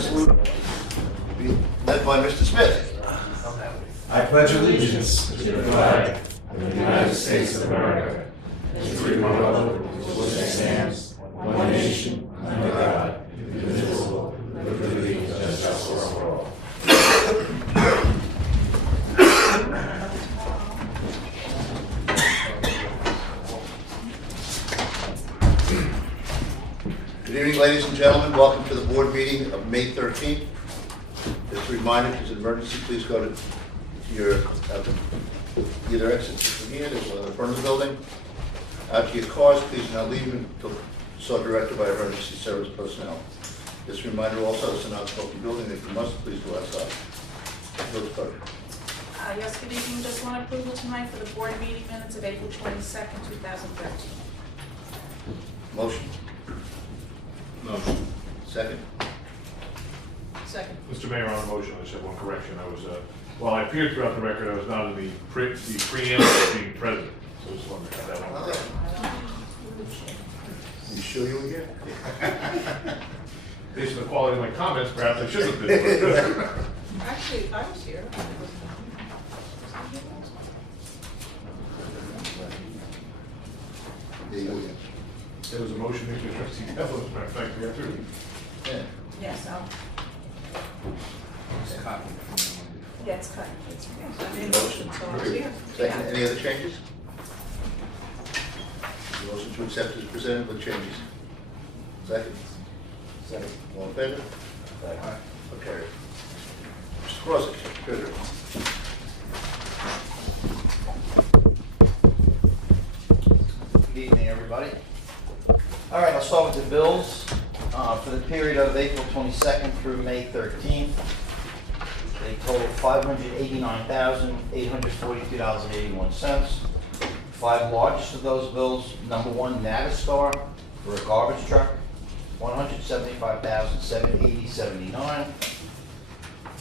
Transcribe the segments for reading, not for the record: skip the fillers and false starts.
salute be led by Mr. Smith. I pledge allegiance to the flag of the United States of America and to the republic for which it stands, one nation, under God, indivisible, with liberty and justice for all. Good evening, ladies and gentlemen. Welcome to the board meeting of May 13th. Just a reminder, if there's an emergency, please go to your either exit from here, there's one in the front of the building. Out to your cars, please not leave until so directed by emergency service personnel. Just a reminder also, it's an outspoken building. If you must, please go outside. Village clerk. Yes, good evening. Just want approval tonight for the board meeting minutes of April 22nd, 2013. Motion. Motion. Second. Second. Mr. Mayor, on the motion, I just have one correction. I was, while I appeared throughout the record, I was not in the preamble of being president. So I just wanted to have that one correct. You sure you were here? Based on the quality of my comments, perhaps I should have been. Actually, I was here. Yeah, you were here. There was a motion made by Trustee Devlin, as a matter of fact, we have to. Yeah. Yes, yeah, it's cut. I made a motion, so I was here. Second, any other changes? Motion to accept is presented with changes. Second. Second. All in favor? Aye. Okay. Mr. Crossett, Treasurer. Good evening, everybody. All right, I'll start with the bills. For the period of April 22nd through May 13th, they total $589,842.81. Five largest of those bills: number one, Navistar for a garbage truck, $175,780.79.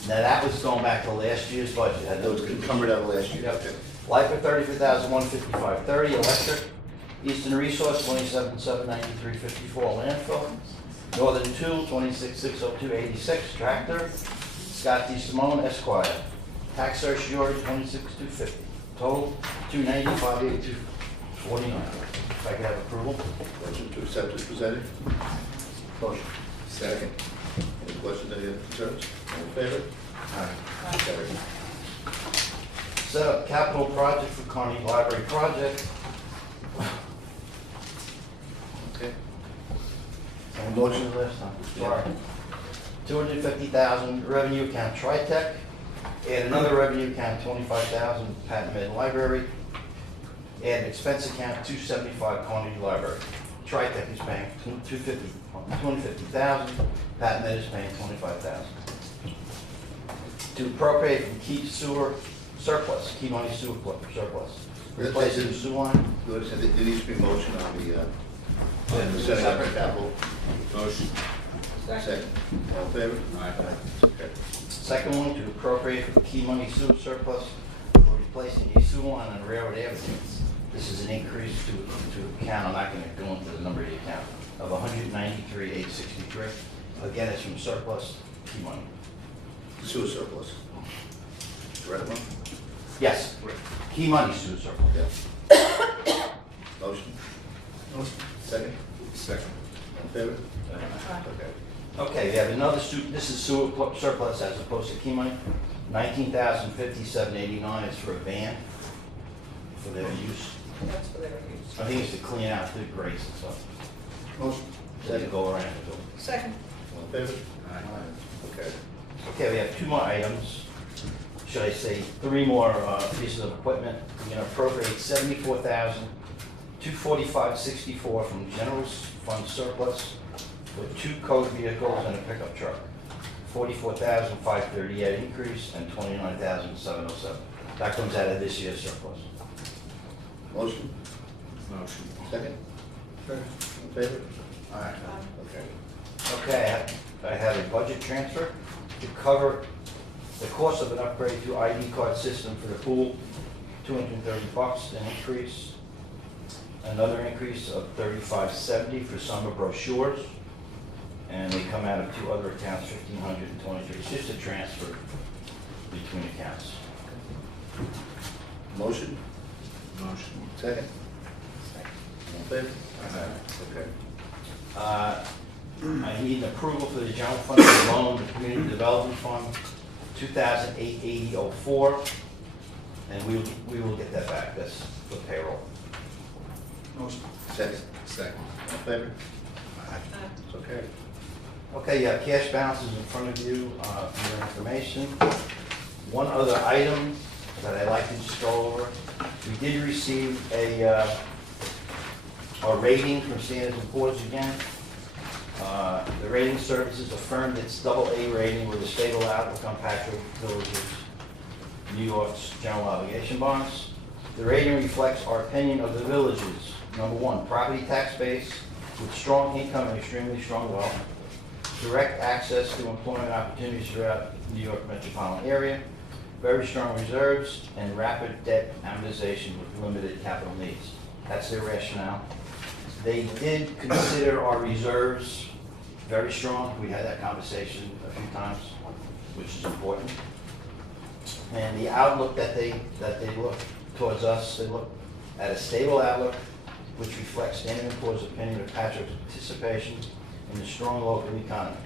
Now that was going back to last year's budget. Had That was encumbered out of last year. Yep. Life at $34,155.30, electric. Eastern Resource, $27,793.54, landfill. Northern Tool, $26,602.86, tractor. Scott D. Simone, Esquire. Tax certiorari, $26,250. Total, $295,849. If I could have approval. Motion to accept is presented. Motion. Second. Any questions, any other concerns? All in favor? Aye. Carried. Set up capital project for Carnegie Library project. Okay. And motion last time. Sorry. $250,000 revenue account Tritech. Add another revenue account $25,000 Patent Med Library. Add an expense account $275 Carnegie Library. Tritech is paying $250,000. Patent Med is paying $25,000. To appropriate from key sewer surplus, key money sewer surplus. Replacing the sewer line. There needs to be a motion on the setting up the capital. Motion. Second. All in favor? Aye. Okay. Second one, to appropriate from key money sewer surplus for replacing the sewer line on Railroad Avenue. This is an increase to account, I'm not gonna go into the number of the account, of $193,863. Again, it's from surplus key money. Sewer surplus. Correct one? Yes, key money sewer surplus. Yeah. Motion? Motion. Second? Second. All in favor? Okay. Okay, we have another this is sewer surplus as opposed to key money. $19,057.89 is for a van for their use. That's for their use. I think it's to clean out the grates and stuff. Motion. Let it go around the building. Second. All in favor? Aye. Okay. Okay, we have two more items. Should I say three more pieces of equipment? We're going to appropriate $74,245.64 from general fund surplus for two code vehicles and a pickup truck. $44,538 increase and $29,707. That comes out of this year's surplus. Motion? Motion. Second? Second. In favor? Aye. Okay. Okay, I have a budget transfer to cover the cost of an upgrade to ID card system for the pool, $230, an increase. Another increase of $35.70 for summer brochures. and they come out of two other accounts, 1,523. It's just a transfer between accounts. Motion? Motion. Second? All in favor? Okay. I need an approval for the general fund loan, the community development fund, 2008-8004, and we will get that back. That's for payroll. Motion. Second? Second. All in favor? It's okay. Okay, you have cash balances in front of you for your information. One other item that I'd like to just go over. We did receive a rating from Standards & Poor's again. The rating services affirmed its AA rating with a stable outlook on Patchogue Village's New York's general obligation bonds. The rating reflects our opinion of the village's, number one, property tax base with strong income and extremely strong wealth, direct access to employment opportunities throughout New York metropolitan area, very strong reserves, and rapid debt amortization with limited capital needs. That's their rationale. They did consider our reserves very strong. We had that conversation a few times, which is important. And the outlook that they look towards us, they look at a stable outlook, which reflects Standard & Poor's opinion of Patchogue's participation in the strong local economy.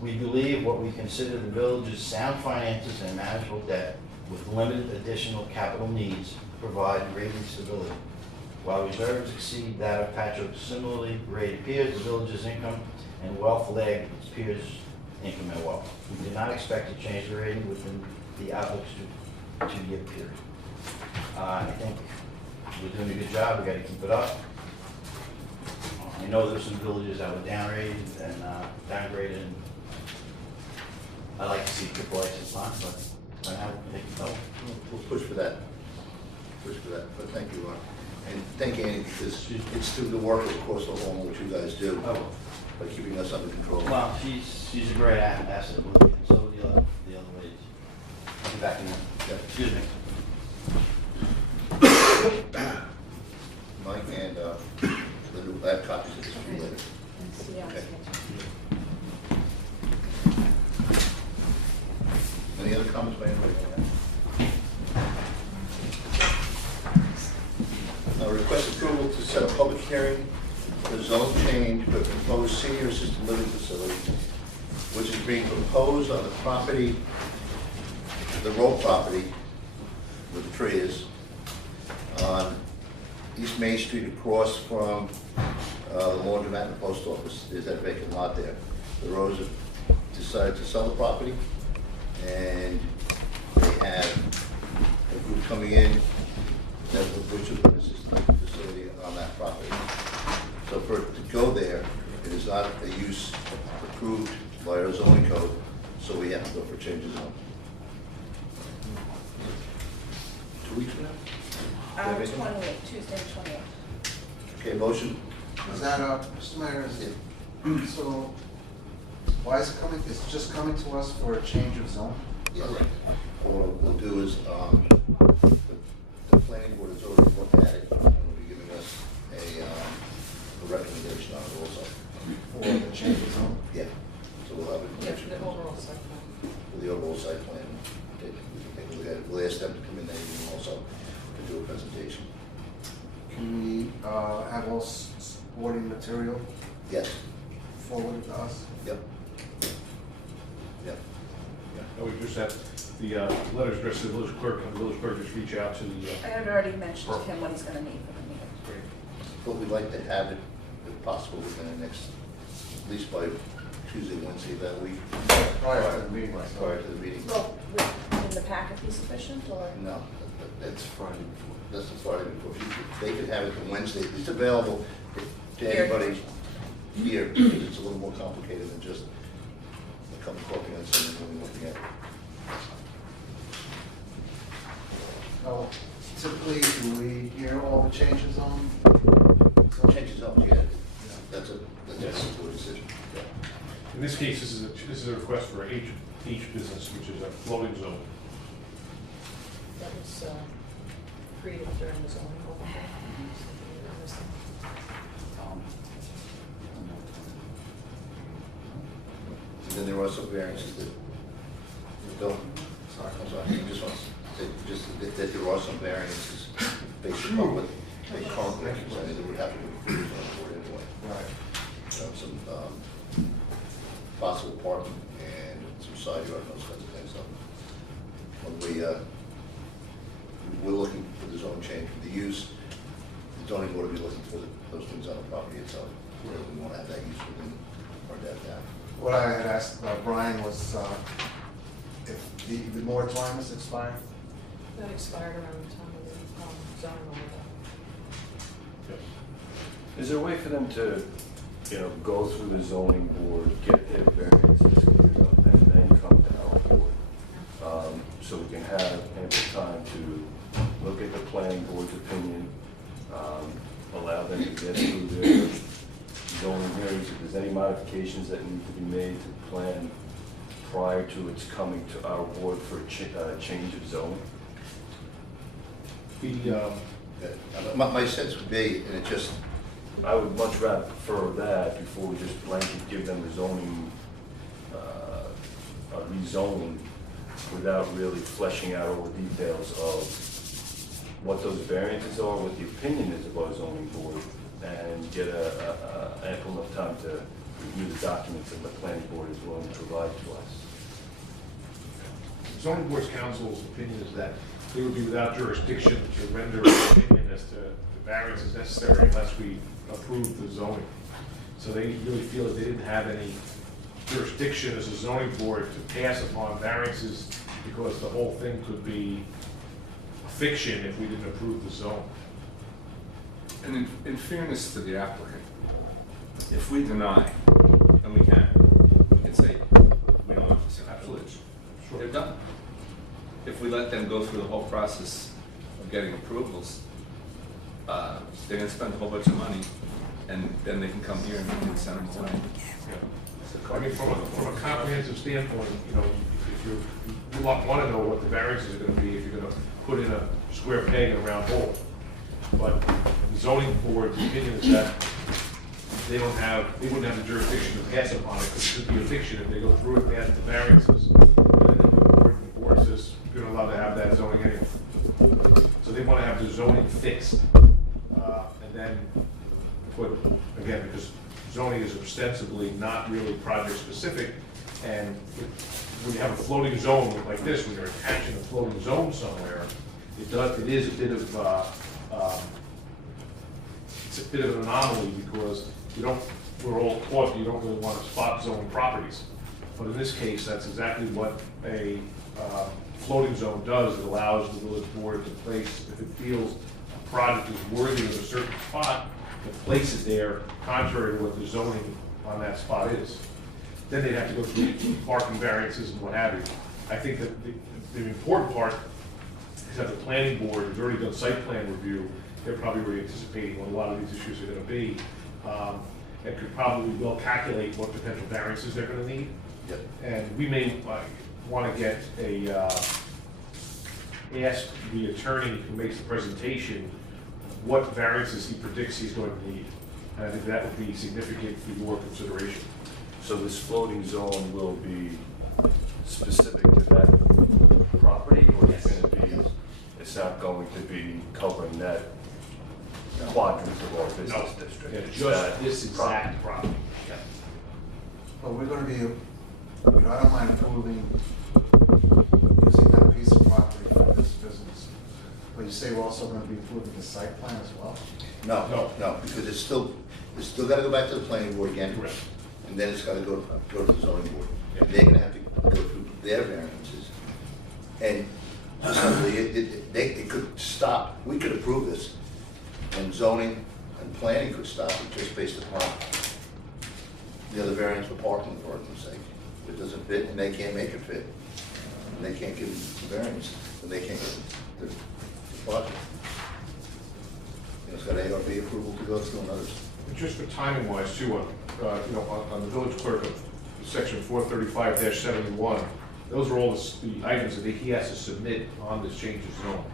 We believe what we consider the village's sound finances and manageable debt with limited additional capital needs provide rating stability. While reserves exceed that of Patchogue's similarly rated peers, the village's income and wealth lag its peers' income and wealth. We do not expect to change the rating within the outlook's two-year period. I think we're doing a good job. We got to keep it up. I know there's some villages that were downgraded and downgraded. And I like to see triple X in time, but right now we'll take it low. We'll push for that. Push for that. But thank you, Ron. And thank Annie, because it's through the work of coastal home, which you guys do, by keeping us under control. Well, she's a great asset, and so are the other ladies. I'll be back in there. Yeah. Excuse me. Mike and the new lab copies of this for you later. Okay. Any other comments by anybody on that? Request approval to set a public hearing for zone change for proposed senior assisted living facility, which is being proposed on the property, the road property, where the tree is, on East Main Street across from the laundromat and the post office. There's that vacant lot there. The Rose have decided to sell the property, and they have a group coming in that will put an assisted living facility on that property. So for it to go there, it is not a use approved by our zoning code, so we have to go for changes on. 2 weeks from now? 28, Tuesday, 28. Okay, motion? Is that, Mr. Mayor, is it, so, why is it coming, it's just coming to us for a change of zone? Yeah. What we'll do is, the planning board has already looked at it, and will be giving us a recommendation on it also. For the change of zone? Yeah, so we'll have it. Yeah, for the overall site plan. For the overall site plan, we can take a look at it. We'll ask them to come in that evening also to do a presentation. Can we, have all supporting material Yes, forwarded to us? yep. Yep. And we just have the letters addressed to the village clerk, and the village clerk just reach out to the. I had already mentioned to him what he's gonna need for the meeting. Great. But we'd like to have it, if possible, within the next, at least by Tuesday, Wednesday of that week. Prior to the meeting. Prior to the meeting. Well, in the packet be sufficient, or? No, that's Friday before. That's the Friday before. They could have it the Wednesday. It's available to anybody here, because it's a little more complicated than just a cup of coffee on Sunday morning looking at it. Oh, typically, do we hear all the changes on? Changes up, yeah. That's a board decision. Yeah. In this case, this is a request for H business, which is a floating zone. That was created during the zoning overhaul. then there are some variances that don't, I'm sorry, I just want to say, just that there are some variances based upon what they currently, I mean, they would have to be approved on the board anyway. Right. Some possible parking and some side yard and those kinds of things. So when we're looking for the zone change for the use, the zoning board will be looking for those things on the property itself. Where we want to have that use within our downtown. What I had asked Brian was if the moratorium has expired. That expired around the time of the zoning order. Yes. Is there a way for them to, go through the zoning board, get their variances cleared up, and then come to our board? So we can have ample time to look at the planning board's opinion, allow them to get through their zoning hearings, if there's any modifications that need to be made to the plan prior to its coming to our board for a change of zoning? My sense would be, and it just, I would much rather prefer that before we just blanket give them a zoning, a rezoning without really fleshing out all the details of what those variances are, what the opinion is of our zoning board, and get ample enough time to review the documents that the planning board is willing to provide to us. Zoning board's counsel's opinion is that they would be without jurisdiction to render an opinion as to the variance is necessary unless we approve the zoning. So they really feel that they didn't have any jurisdiction as a zoning board to pass upon variances because the whole thing could be a fiction if we didn't approve the zone. And in fairness to the applicant, if we deny, and we can say, we don't want this, absolutely, Sure. they're done. If we let them go through the whole process of getting approvals, they're gonna spend a whole bunch of money, and then they can come here and we can send them away. I mean, from a comprehensive standpoint, if you want to know what the variances are going to be, if you're going to put in a square peg in a round hole. But the zoning board's opinion is that they wouldn't have the jurisdiction to pass upon it, because it could be a fiction if they go through it, pass the variances, and then the board says, you're not allowed to have that zoning anyway. So they want to have the zoning fixed, and then put, again, because zoning is ostensibly not really project specific, and when you have a floating zone like this, when you're attaching a floating zone somewhere, it is a bit of it's a bit of an anomaly, because we're all taught you don't really want to spot zone properties, but in this case, that's exactly what a floating zone does. It allows the village board to place, if it feels a project is worthy of a certain spot, to place it there contrary to what the zoning on that spot is. Then they'd have to go through parking variances and what have you. I think that the important part is that the planning board has already done site plan review. They're probably already anticipating what a lot of these issues are going to be, and could probably well calculate what potential variances they're going to need. Yep. And we may want to get ask the attorney who makes the presentation what variances he predicts he's going to need. And I think that would be significant for your consideration. So this floating zone will be specific to that property, or it's going to be, it's not going to be covering that quadrant of our business district? Yeah, It's just that this exact property. But we're gonna be, I don't mind approving using that piece of property for this business. But you say we're also gonna be approving the site plan as well? no, because it's still got to go back to the planning board again. Correct. And then it's got to go to the zoning board. Yeah. They're going to have to go through their variances. And it could stop, we could approve this, and zoning and planning could stop it just based upon the other variance for parking, for argument's sake. If it doesn't fit, and they can't make it fit, and they can't give the variance, then they can't get the project. It's got ARB approval to go through and others. And just for timing wise too, on the village clerk of section 435-71, those are all the items that he has to submit on this change of zone.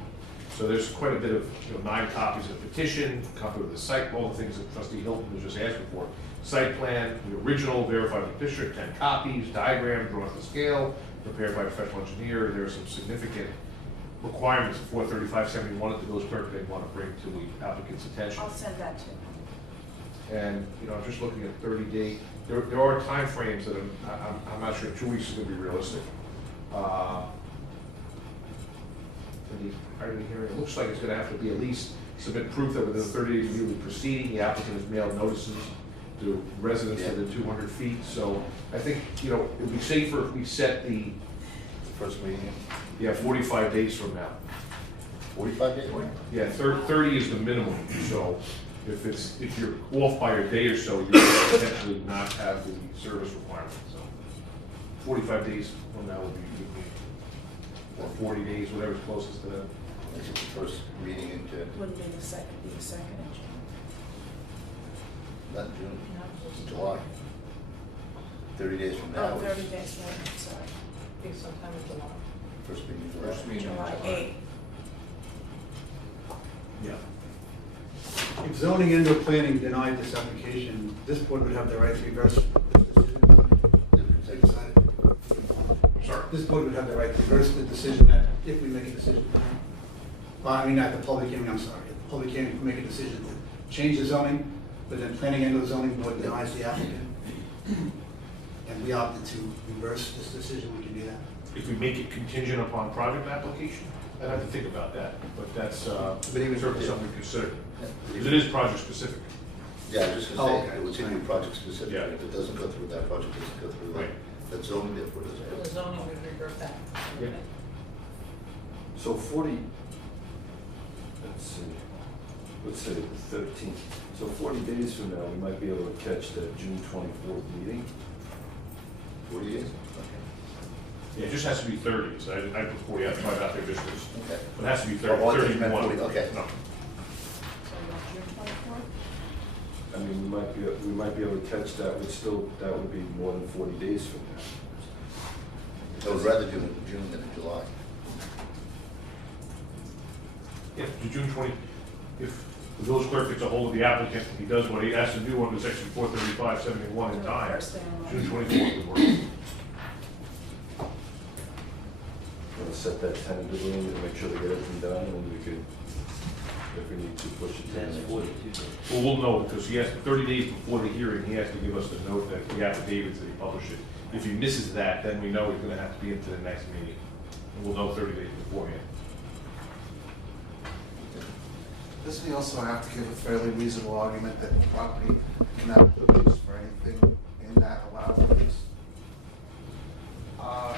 So there's quite a bit of, 9 copies of the petition, a copy of the site, all the things that Trustee Hilton was just asking for. site plan, the original verified with district, 10 copies, diagram drawn to scale, prepared by a professional engineer. There are some significant requirements of 43571 that the village clerk may want to bring to the applicant's attention. I'll send that to him. And, you know, I'm just looking at 30-day, there are timeframes that I'm not sure 2 weeks is gonna be realistic. For the priority hearing, it looks like it's gonna have to be at least submit proof that within 30 days immediately preceding, the applicant has mailed notices to residents within 200 feet. So I think, you know, it'd be safer if we set the, First meeting, 45 days from now. 45 days? Yeah, 30 is the minimum, so if you're off by a day or so, you're gonna potentially not have the service requirement, so 45 days from now would be, or 40 days, whatever's closest to that. This is the first meeting into, Wouldn't be the second in June. not June, July. 30 days from now Oh, is 30 days later, sorry. Be sometime in July. first meeting in July. First meeting in July July. 8th. Yeah. If zoning and or planning denied this application, this board would have the right to reverse this decision. Sorry. This board would have the right to reverse the decision that, if we make a decision tonight. Well, I mean, at the public hearing, I'm sorry, at the public hearing, we make a decision to change the zoning, but then planning and or zoning board denies the applicant. And we opted to reverse this decision, we can do that. If we make it contingent upon project application, I'd have to think about that, but that's certainly something to consider. Because it is project specific. Yeah, I was just Oh, gonna say, okay. it would seem to be project specific, Yeah. if it doesn't go through that project, it doesn't go through that. Right. That zoning, therefore, The doesn't. zoning would revert back. Yeah. So 40, let's say the 13th. So 40 days from now, we might be able to catch that June 24th meeting. 40 days? Yeah, it just has to be 30, so I put 40, I tried out there just as, Okay. but it has to be 30, Oh, I thought you meant 31. 40, okay. No. So you want June 24th? I mean, we might be able to catch that, that would be more than 40 days from now. I would rather do it in June than in July. Yeah, to June 20, if the village clerk gets a hold of the applicant, he does what he has to do under section 43571 in time, First day in June July. 24th would work. Want to set that tentatively and make sure they get everything done, and we could, if we need to, push it to the That's next 42 week. days. Well, we'll know, because he has, 30 days before the hearing, he has to give us the note that the affidavits that he published it. If he misses that, then we know he's gonna have to be into the next meeting, and we'll know 30 days beforehand. Doesn't he also have to give a fairly reasonable argument that the property cannot be used for anything in that allowed use?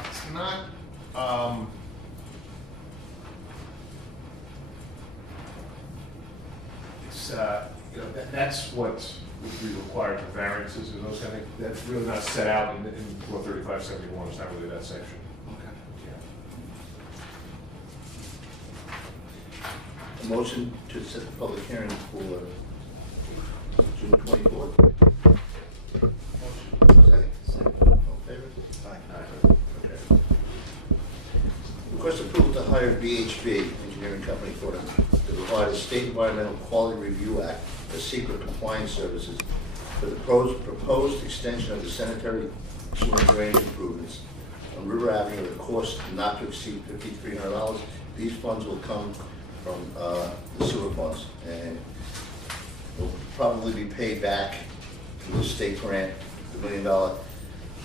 It's not, it's, you know, that's what would be required for variances and those kind of, that's really not set out in 43571, it's not really that section. A motion to set the public hearing for June 24th. Second? Second. All in favor? Aye. Okay. Request approval to hire BHB Engineering Company for to provide a State Environmental Quality Review Act for secret compliance services for the proposed extension of the sanitary sewer drainage improvements on River Avenue at a cost not to exceed $5,300. These funds will come from the sewer funds, and will probably be paid back through the state grant, the $1 million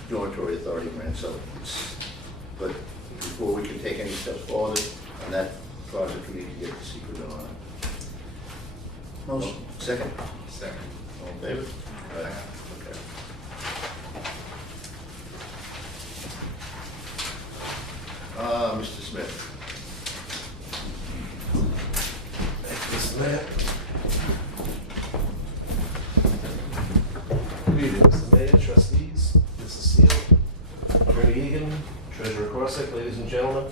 dormitory authority grant. So it's, but before we can take any steps forward on that project, we need to get the secret on it. Motion. Second? Second. All in favor? Aye. Okay. Mr. Smith. Mr. Mayor. Good evening, Mr. Mayor, trustees, Mrs. Steele, Attorney Egan, Treasurer Corsick, ladies and gentlemen.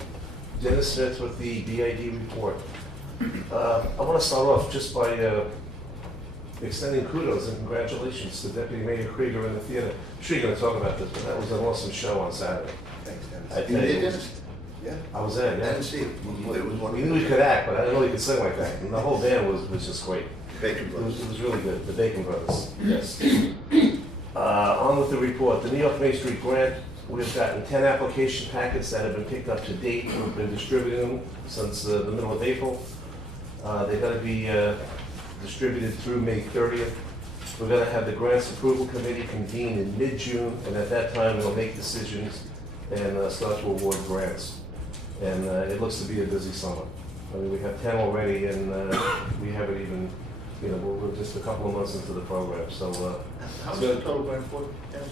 Dennis Smith with the BID report. I want to start off just by extending kudos and congratulations to Deputy Mayor Krieger in the theater. I'm sure you're going to talk about this, but that was an awesome show on Saturday. Thanks, Dennis. I You tell did, you, Dennis? Yeah. I was there, I yeah. didn't see it. It was one We knew he could act, but I didn't know he could sing like that. And the whole band was just great. Bacon It Brothers. was really good. The Bacon Brothers, yes. On with the report, the New York Main Street grant, we've gotten 10 application packets that have been picked up to date. We've been distributing them since the middle of April. They're going to be distributed through May 30th. We're going to have the grants approval committee convene in mid-June, and at that time, we'll make decisions and start to award grants. And it looks to be a busy summer. I mean, we have 10 already, and we haven't even, we're just a couple of months into the program, so. How much is the total grant for, Dennis?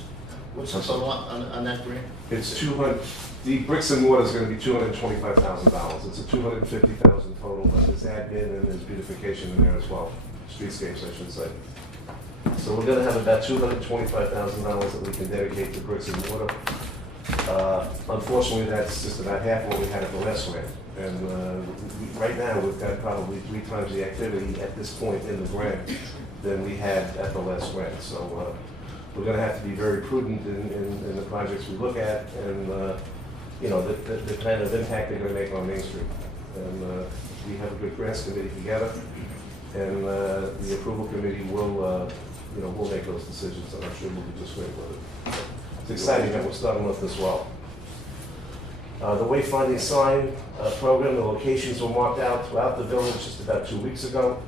What's the total on that grant? It's 200, the bricks and mortar is gonna be $225,000. It's a $250,000 total, but there's admin and there's beautification in there as well, streetscapes, I should say. So we're gonna have about $225,000 that we can dedicate to bricks and mortar. Unfortunately, that's just about half what we had at the last grant. And right now, we've got probably 3 times the activity at this point in the grant than we had at the last grant. So we're going to have to be very prudent in the projects we look at, and the kind of impact they're going to make on Main Street. And we have a good grants committee together, and the approval committee will we'll make those decisions, and I'm sure we'll be just great with it. It's exciting that we're starting with this well. The wayfinding sign program, the locations were marked out throughout the village just about 2 weeks ago.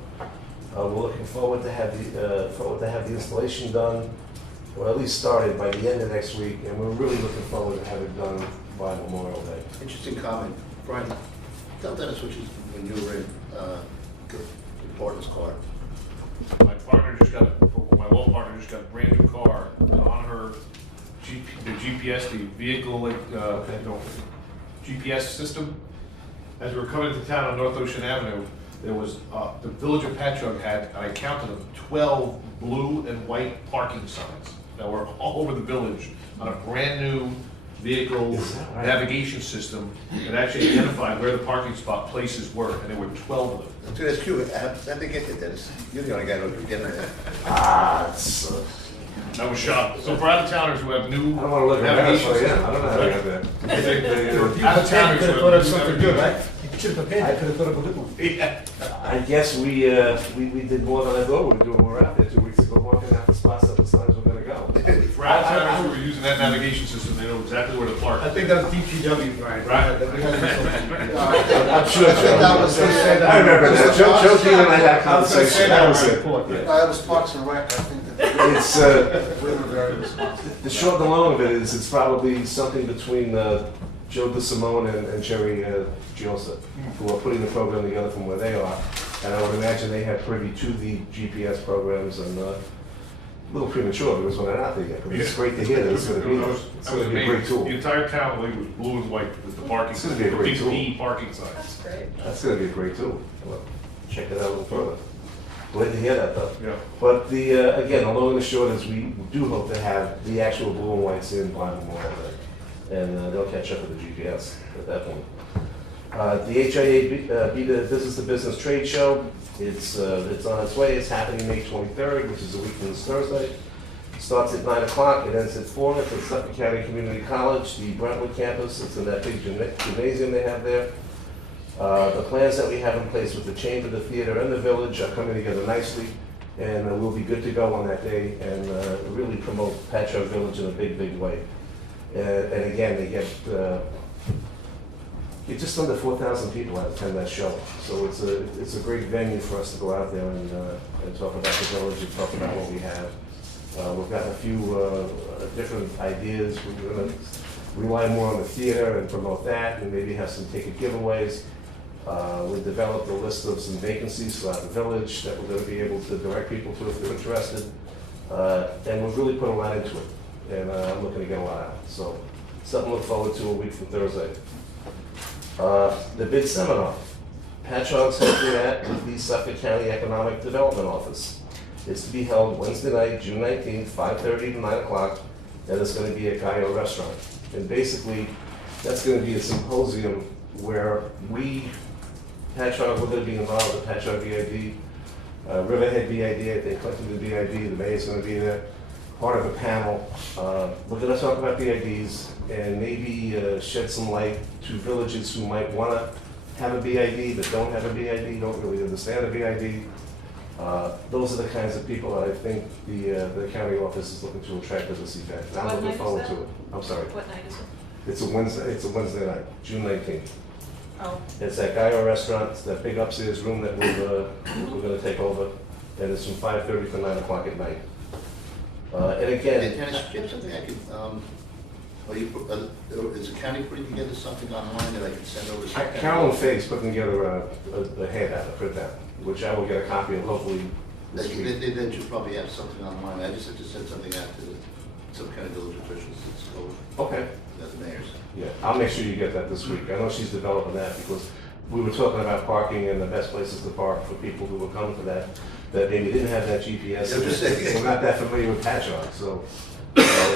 We're looking forward to have the installation done, or at least started by the end of next week, and we're really looking forward to have it done by Memorial Day. Interesting comment. Brian, tell Dennis what you, when you were in your partner's car. My law partner just got a brand new car on her the GPS, the vehicle, GPS system. As we were coming into town on North Ocean Avenue, there was, the village of Patchogue had, I counted them, 12 blue and white parking signs that were all over the village on a brand new vehicle navigation system that actually identified where the parking spot places were, and there were 12 of them. That's true. How'd they get there, Dennis? You're the only guy who can get there. I was shocked. So for out-of-towners who have new I don't want to look at that, navigation so systems. yeah, I don't know how they got that. Out-of-towners Could have who thought have of new something good, navigation. right? You should have prepared, I could have thought of a good one. Yeah. I guess we did more than I thought we were doing. We were out there 2 weeks ago, walking out the spots that the signs were gonna go. For out-of-towners who were using that navigation system, they know exactly where to park. I think that was DPW, Brian. Right. That we had to do something. I'm sure Joe. That was they said I remember that. Joe Dean and I had a I was gonna say conversation. That was right it. report, yeah. It was Parks and Rec, I think that It's, we were very responsible. the short and long of it is, it's probably something between Joe DeSimone and Jerry Giosa, who are putting the program together from where they are. And I would imagine they have privy to the GPS programs, and a little premature because we're not out there yet. But it's great to hear that it's going to be there. It's going to be a great tool. The entire town, I believe, was blue and white with the parking. It's gonna be a great big tool. P parking signs. That's great. That's going to be a great tool. Well, check it out a little further. Glad to hear that, though. Yeah. But again, the long and the short is we do hope to have the actual blue and whites in by Memorial Day. And they'll catch up with the GPS at that point. The HIA Business to Business Trade Show, it's on its way. It's happening May 23rd, which is a week from this Thursday. It starts at 9 o'clock, it ends at 4 at Suffolk County Community College, the Brentwood campus. It's in that big gymnasium they have there. The plans that we have in place with the chamber, the theater, and the village are coming together nicely, and we'll be good to go on that day and really promote Patchogue Village in a big, big way. And again, they get just under 4,000 people that attend that show. So it's a great venue for us to go out there and talk about the village and talk about what we have. We've got a few different ideas. We're going to rely more on the theater and promote that, and maybe have some ticket giveaways. We developed a list of some vacancies throughout the village that we're going to be able to direct people to if they're interested. And we've really put a lot into it, and I'm looking to get a lot out. So something to look forward to a week from Thursday. The bid seminar. Patchogue's hosting that with the Suffolk County Economic Development Office. It's to be held Wednesday night, June 19th, 5:30 to 9 o'clock, and it's going to be at Gaio Restaurant. And basically, that's going to be a symposium where Patchogue, we're going to be involved with Patchogue BID, Riverhead BID, I think, Clinton BID, the mayor's going to be there, part of a panel. We're going to talk about BIDs and maybe shed some light to villages who might want to have a BID but don't have a BID, don't really understand a BID. Those are the kinds of people that I think the county office is looking to attract to this event. And I'm What looking night is forward that? to it. I'm sorry. What night is it? It's a Wednesday night, June 19th. Oh, It's at Gaio Restaurant, it's that big upstairs room that we're gonna take over, and it's from 5:30 to 9 o'clock at night. And Hey, again, Dennis, do you have something I could, is the county putting together something online that I could send over? to Carolyn Faye's putting together a handout, a printout, which I will get a copy of hopefully this week. They should probably have something online. I just have to send something out to some kind of village officials that's over, Okay, the mayors. yeah, I'll make sure you get that this week. I know she's developing that because we were talking about parking and the best places to park for people who were coming to that maybe didn't have that GPS. I'm just saying. We're not that familiar with Patchogue, so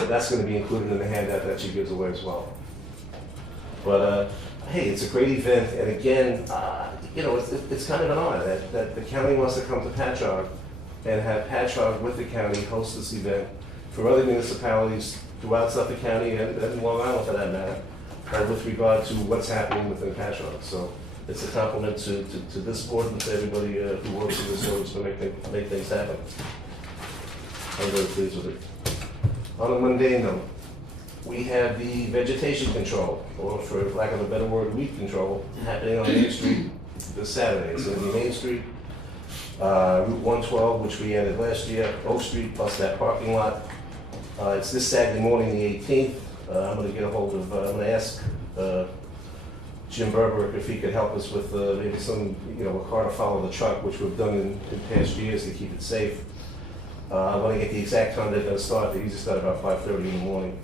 that's gonna be included in the handout that she gives away as well. But, hey, it's a great event, and again, it's kind of an honor that the county wants to come to Patchogue and have Patchogue with the county host this event for other municipalities throughout Suffolk County and Long Island for that matter, with regard to what's happening within Patchogue. So it's a compliment to this board and to everybody who works in this village to make things happen. I'm very pleased with it. On a mundane note, we have the vegetation control, or for lack of a better word, weed control, happening on Main Street this Saturday. It's going to be Main Street, Route 112, which we added last year, Oak Street, plus that parking lot. It's this Saturday morning, the 18th. I'm going to get a hold of, I'm going to ask Jim Berber if he could help us with maybe some, a car to follow the truck, which we've done in past years to keep it safe. I'm going to get the exact time they're going to start. They usually start about 5:30 in the morning.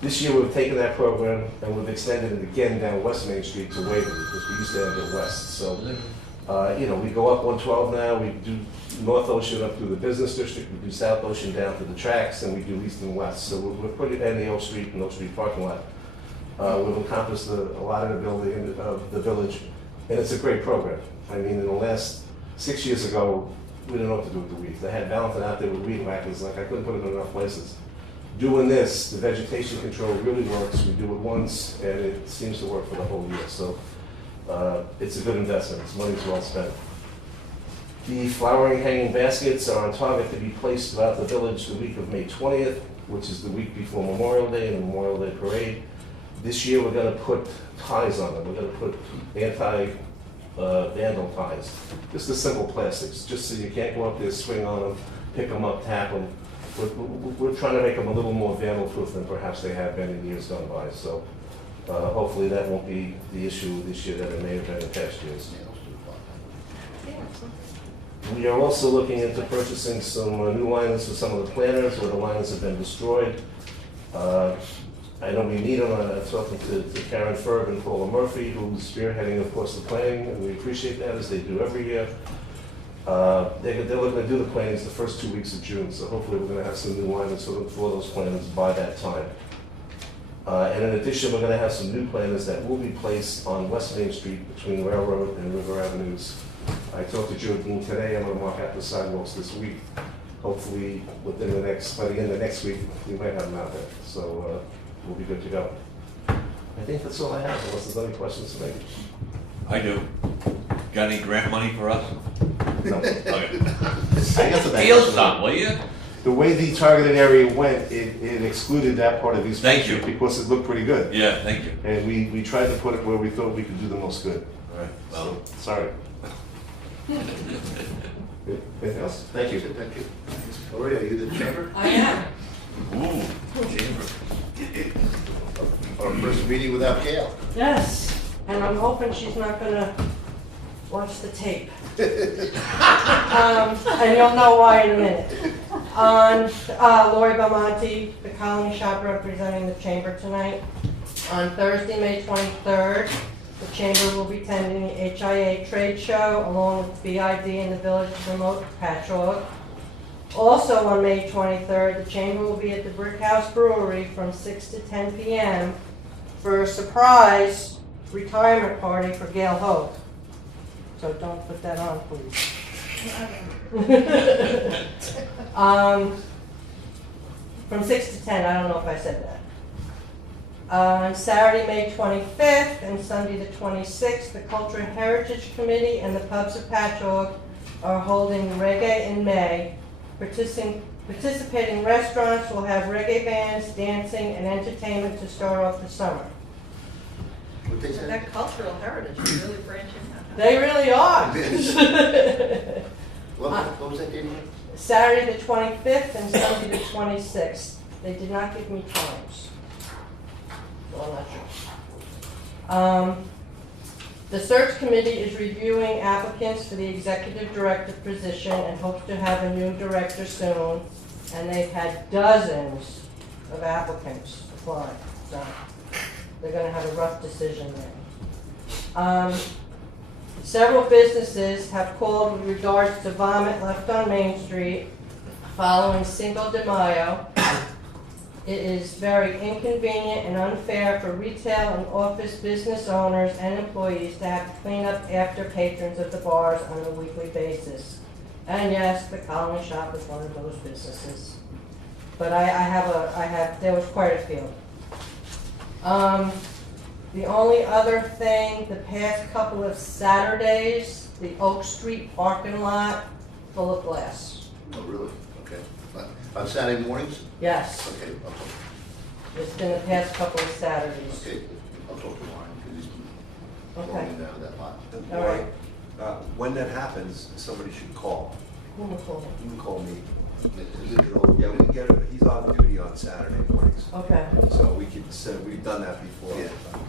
This year we've taken that program and we've extended it again down West Main Street to Waverly because we used to have it west. So, we go up 112 now. We do North Ocean up through the business district. We do South Ocean down to the tracks, and we do east and west. So we're putting in the Oak Street and Oak Street parking lot. We've encompassed a lot of the building of the village, and it's a great program. I mean, in the last 6 years ago, we didn't know what to do with the weeds. I had Valentin out there with weed whackers, like I couldn't put it in enough places. Doing this, the vegetation control really works. We do it once, and it seems to work for the whole year. So it's a good investment. It's money's well spent. The flowering hanging baskets are on target to be placed throughout the village the week of May 20th, which is the week before Memorial Day and the Memorial Day Parade. This year, we're going to put ties on them. We're going to put anti-vandal ties. Just the simple plastics, just so you can't go up there, swing on them, pick them up, tap them. We're trying to make them a little more vandal-proof than perhaps they have been in years gone by. So hopefully that won't be the issue this year that it may have been in past years. We are also looking into purchasing some new liners for some of the planters where the liners have been destroyed. I know we need them. I'm talking to Karen Ferb and Paula Murphy, who's spearheading, of course, the planning, and we appreciate that as they do every year. They're looking to do the plantings the first 2 weeks of June, so hopefully we're going to have some new liners for those plantings by that time. And in addition, we're going to have some new planters that will be placed on West Main Street between Railroad and River Avenues. I talked to Joe Dean today. I'm going to mark out the sidewalks this week. Hopefully, by the end of next week, we might have them out there. So we'll be good to go. I think that's all I have, unless there's any questions for me. I do. Got any grant money for us? No. Okay. I guess Deal some, will you? The way the targeted area went, it excluded that part of East Main Thank you. Street because it looked pretty good. Yeah, thank you. And we tried to put it where we thought we could do the most good. All right, well. So, sorry. Anything else? Thank you. Thank you. Lori, are you the chamber? I am. Ooh, chamber. Our first meeting without Gail. Yes, and I'm hoping she's not gonna watch the tape. And you'll know why in a minute. Lori Belmonte, the Colony Shop representing the Chamber tonight. On Thursday, May 23rd, the Chamber will be attending the HIA Trade Show along with BID in the Village to promote Patchogue. Also on May 23rd, the Chamber will be at the Brick House Brewery from 6 to 10 p.m. for a surprise retirement party for Gail Hope. So don't put that on, please. From 6 to 10, I don't know if I said that. On Saturday, May 25th and Sunday the 26th, the Cultural Heritage Committee and the Pubs of Patchogue are holding Reggae in May. Participating restaurants will have reggae bands, dancing, and entertainment to start off the summer. What they say? That cultural heritage is really branching out. They really are. What was that date again? Saturday the 25th and Sunday the 26th. They did not give me times. So I'm not sure. The search committee is reviewing applicants for the executive director position and hopes to have a new director soon. And they've had dozens of applicants apply, so they're gonna have a rough decision there. Several businesses have called with regards to vomit left on Main Street following Cinco de Mayo. It is very inconvenient and unfair for retail and office business owners and employees to have to clean up after patrons of the bars on a weekly basis. And yes, the Colony Shop is one of those businesses. But there was quite a few. The only other thing, the past couple of Saturdays, the Oak Street parking lot full of glass. Oh, really? Okay. On Saturday mornings? Yes, Okay, it's been the past couple of Saturdays. okay. I'll talk to Warren, because he's Okay, going in there with that lot. all right. When that happens, somebody should call. Who will call it? You can call me. Is it all- Yeah, we can get it, he's on duty on Saturday mornings. Okay, So we can send, we've done that before. Yeah.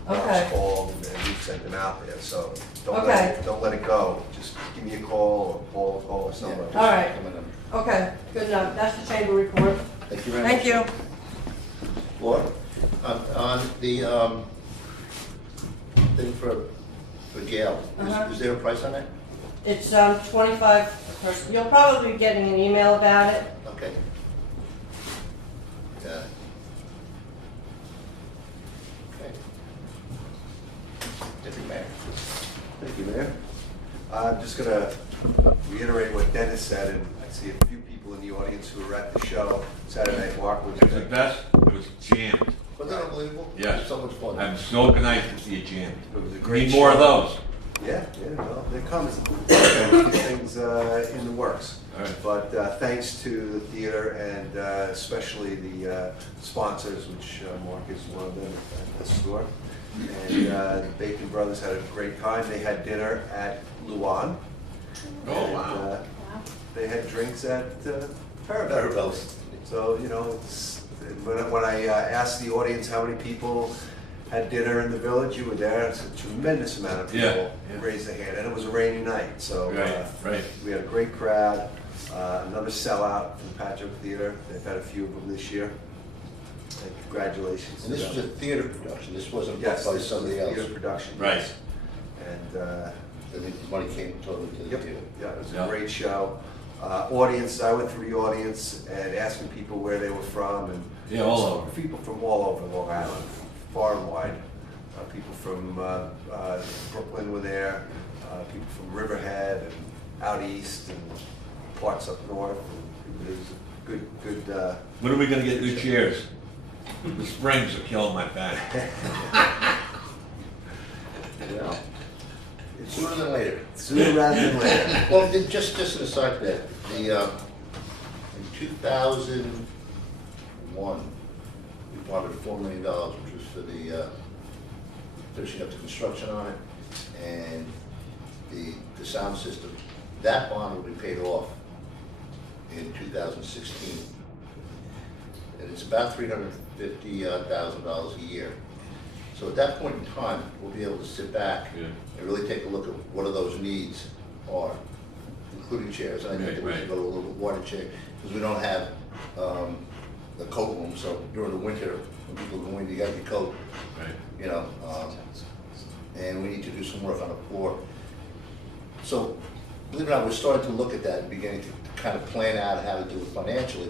Okay. Rob's called and we've sent them out there, so don't Okay. don't let it go. Just give me a call or Paul call or somebody. Yeah. all right, Come in and- okay, good enough. That's the chamber report. Thank you very much. Thank you. Laura, on the thing for Gail, is there a price on that? It's 25 per person. You'll probably be getting an email about it. Okay. Yeah. Okay. Deputy Mayor. Thank you, Mayor. I'm just gonna reiterate what Dennis said, and I see a few people in the audience who were at the show Saturday night. Mark was It was the best. It was jammed. Wasn't that unbelievable? Yes. It was so much fun. I'm so organized to see it jammed. It was a great Need more of show. those. Yeah, well, they're coming. These things in the works. All right. But thanks to the theater and especially the sponsors, which Mark is one of them at the store. And the Bacon Brothers had a great time. They had dinner at Luan. Oh, And, wow. they had drinks at Parabell's. So, you know, when I asked the audience how many people had dinner in the village, you were there. It's a tremendous amount of people Yeah. raised their hand, and it was a rainy night, so Right. we had a great crowd. Another sellout from the Patchogue Theater. They've had a few of them this year. And congratulations. And this to was a them. theater production, this wasn't booked Yes, by this was a somebody else. theater production. Right. yes. And And the money came totally to the Yep, theater. yeah, it was Yeah. a great show. Audience, I went through the audience and asking people where they were from, and Yeah, all over. people from all over Long Island, far and wide. People from Brooklyn were there, people from Riverhead and out east and parts up north. And it was a good. When are we gonna get new chairs? The springs are killing my back. Yeah. Sooner than later. Sooner rather than later. Well, just an aside to that, in 2001, we bonded $4 million, which was for the, finishing up the construction on it, and the sound system. That bond will be paid off in 2016. And it's about $350,000 a year. So at that point in time, we'll be able to sit back Yeah. and really take a look at what are those needs are, including chairs. And I think that we should go to a little bit wider chair, because we don't have the coat room, so during the winter, when people go in, you got your coat, Right. you know, and we need to do some work on the floor. So, believe it or not, we're starting to look at that and beginning to kind of plan out how to do it financially.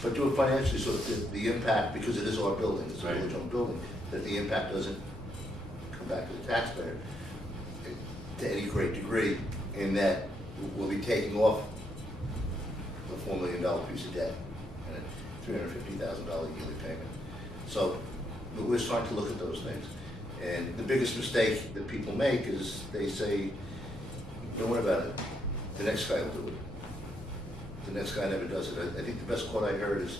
But do it financially so that the impact, because it is our building, it's a Right. village-owned building, that the impact doesn't come back to the taxpayer to any great degree, in that we'll be taking off the $4 million piece of debt and a $350,000 yearly payment. So we're starting to look at those things. And the biggest mistake that people make is they say, don't worry about it. the next guy will do it. The next guy never does it. I think the best quote I heard is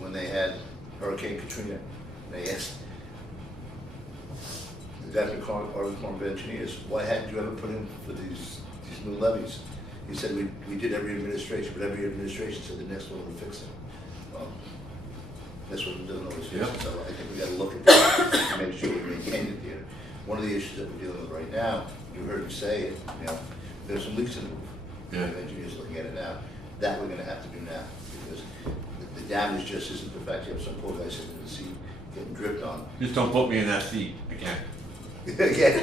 when they had Hurricane Katrina, they asked the Army Corps of Engineers, why hadn't you ever put in for these new levees? He said, we did every administration, but every administration said the next one would fix it. Well, that's what we're doing always fix it. So I think we gotta look at that and make sure we maintain it here. One of the issues that we're dealing with right now, you heard me say it, you know, there's some leaks in the roof. Yeah. The engineers looking at it now. That we're gonna have to do now, because the damage just isn't the fact you have some poor guy sitting in the seat getting dripped on. Just don't put me in that seat again. Yeah.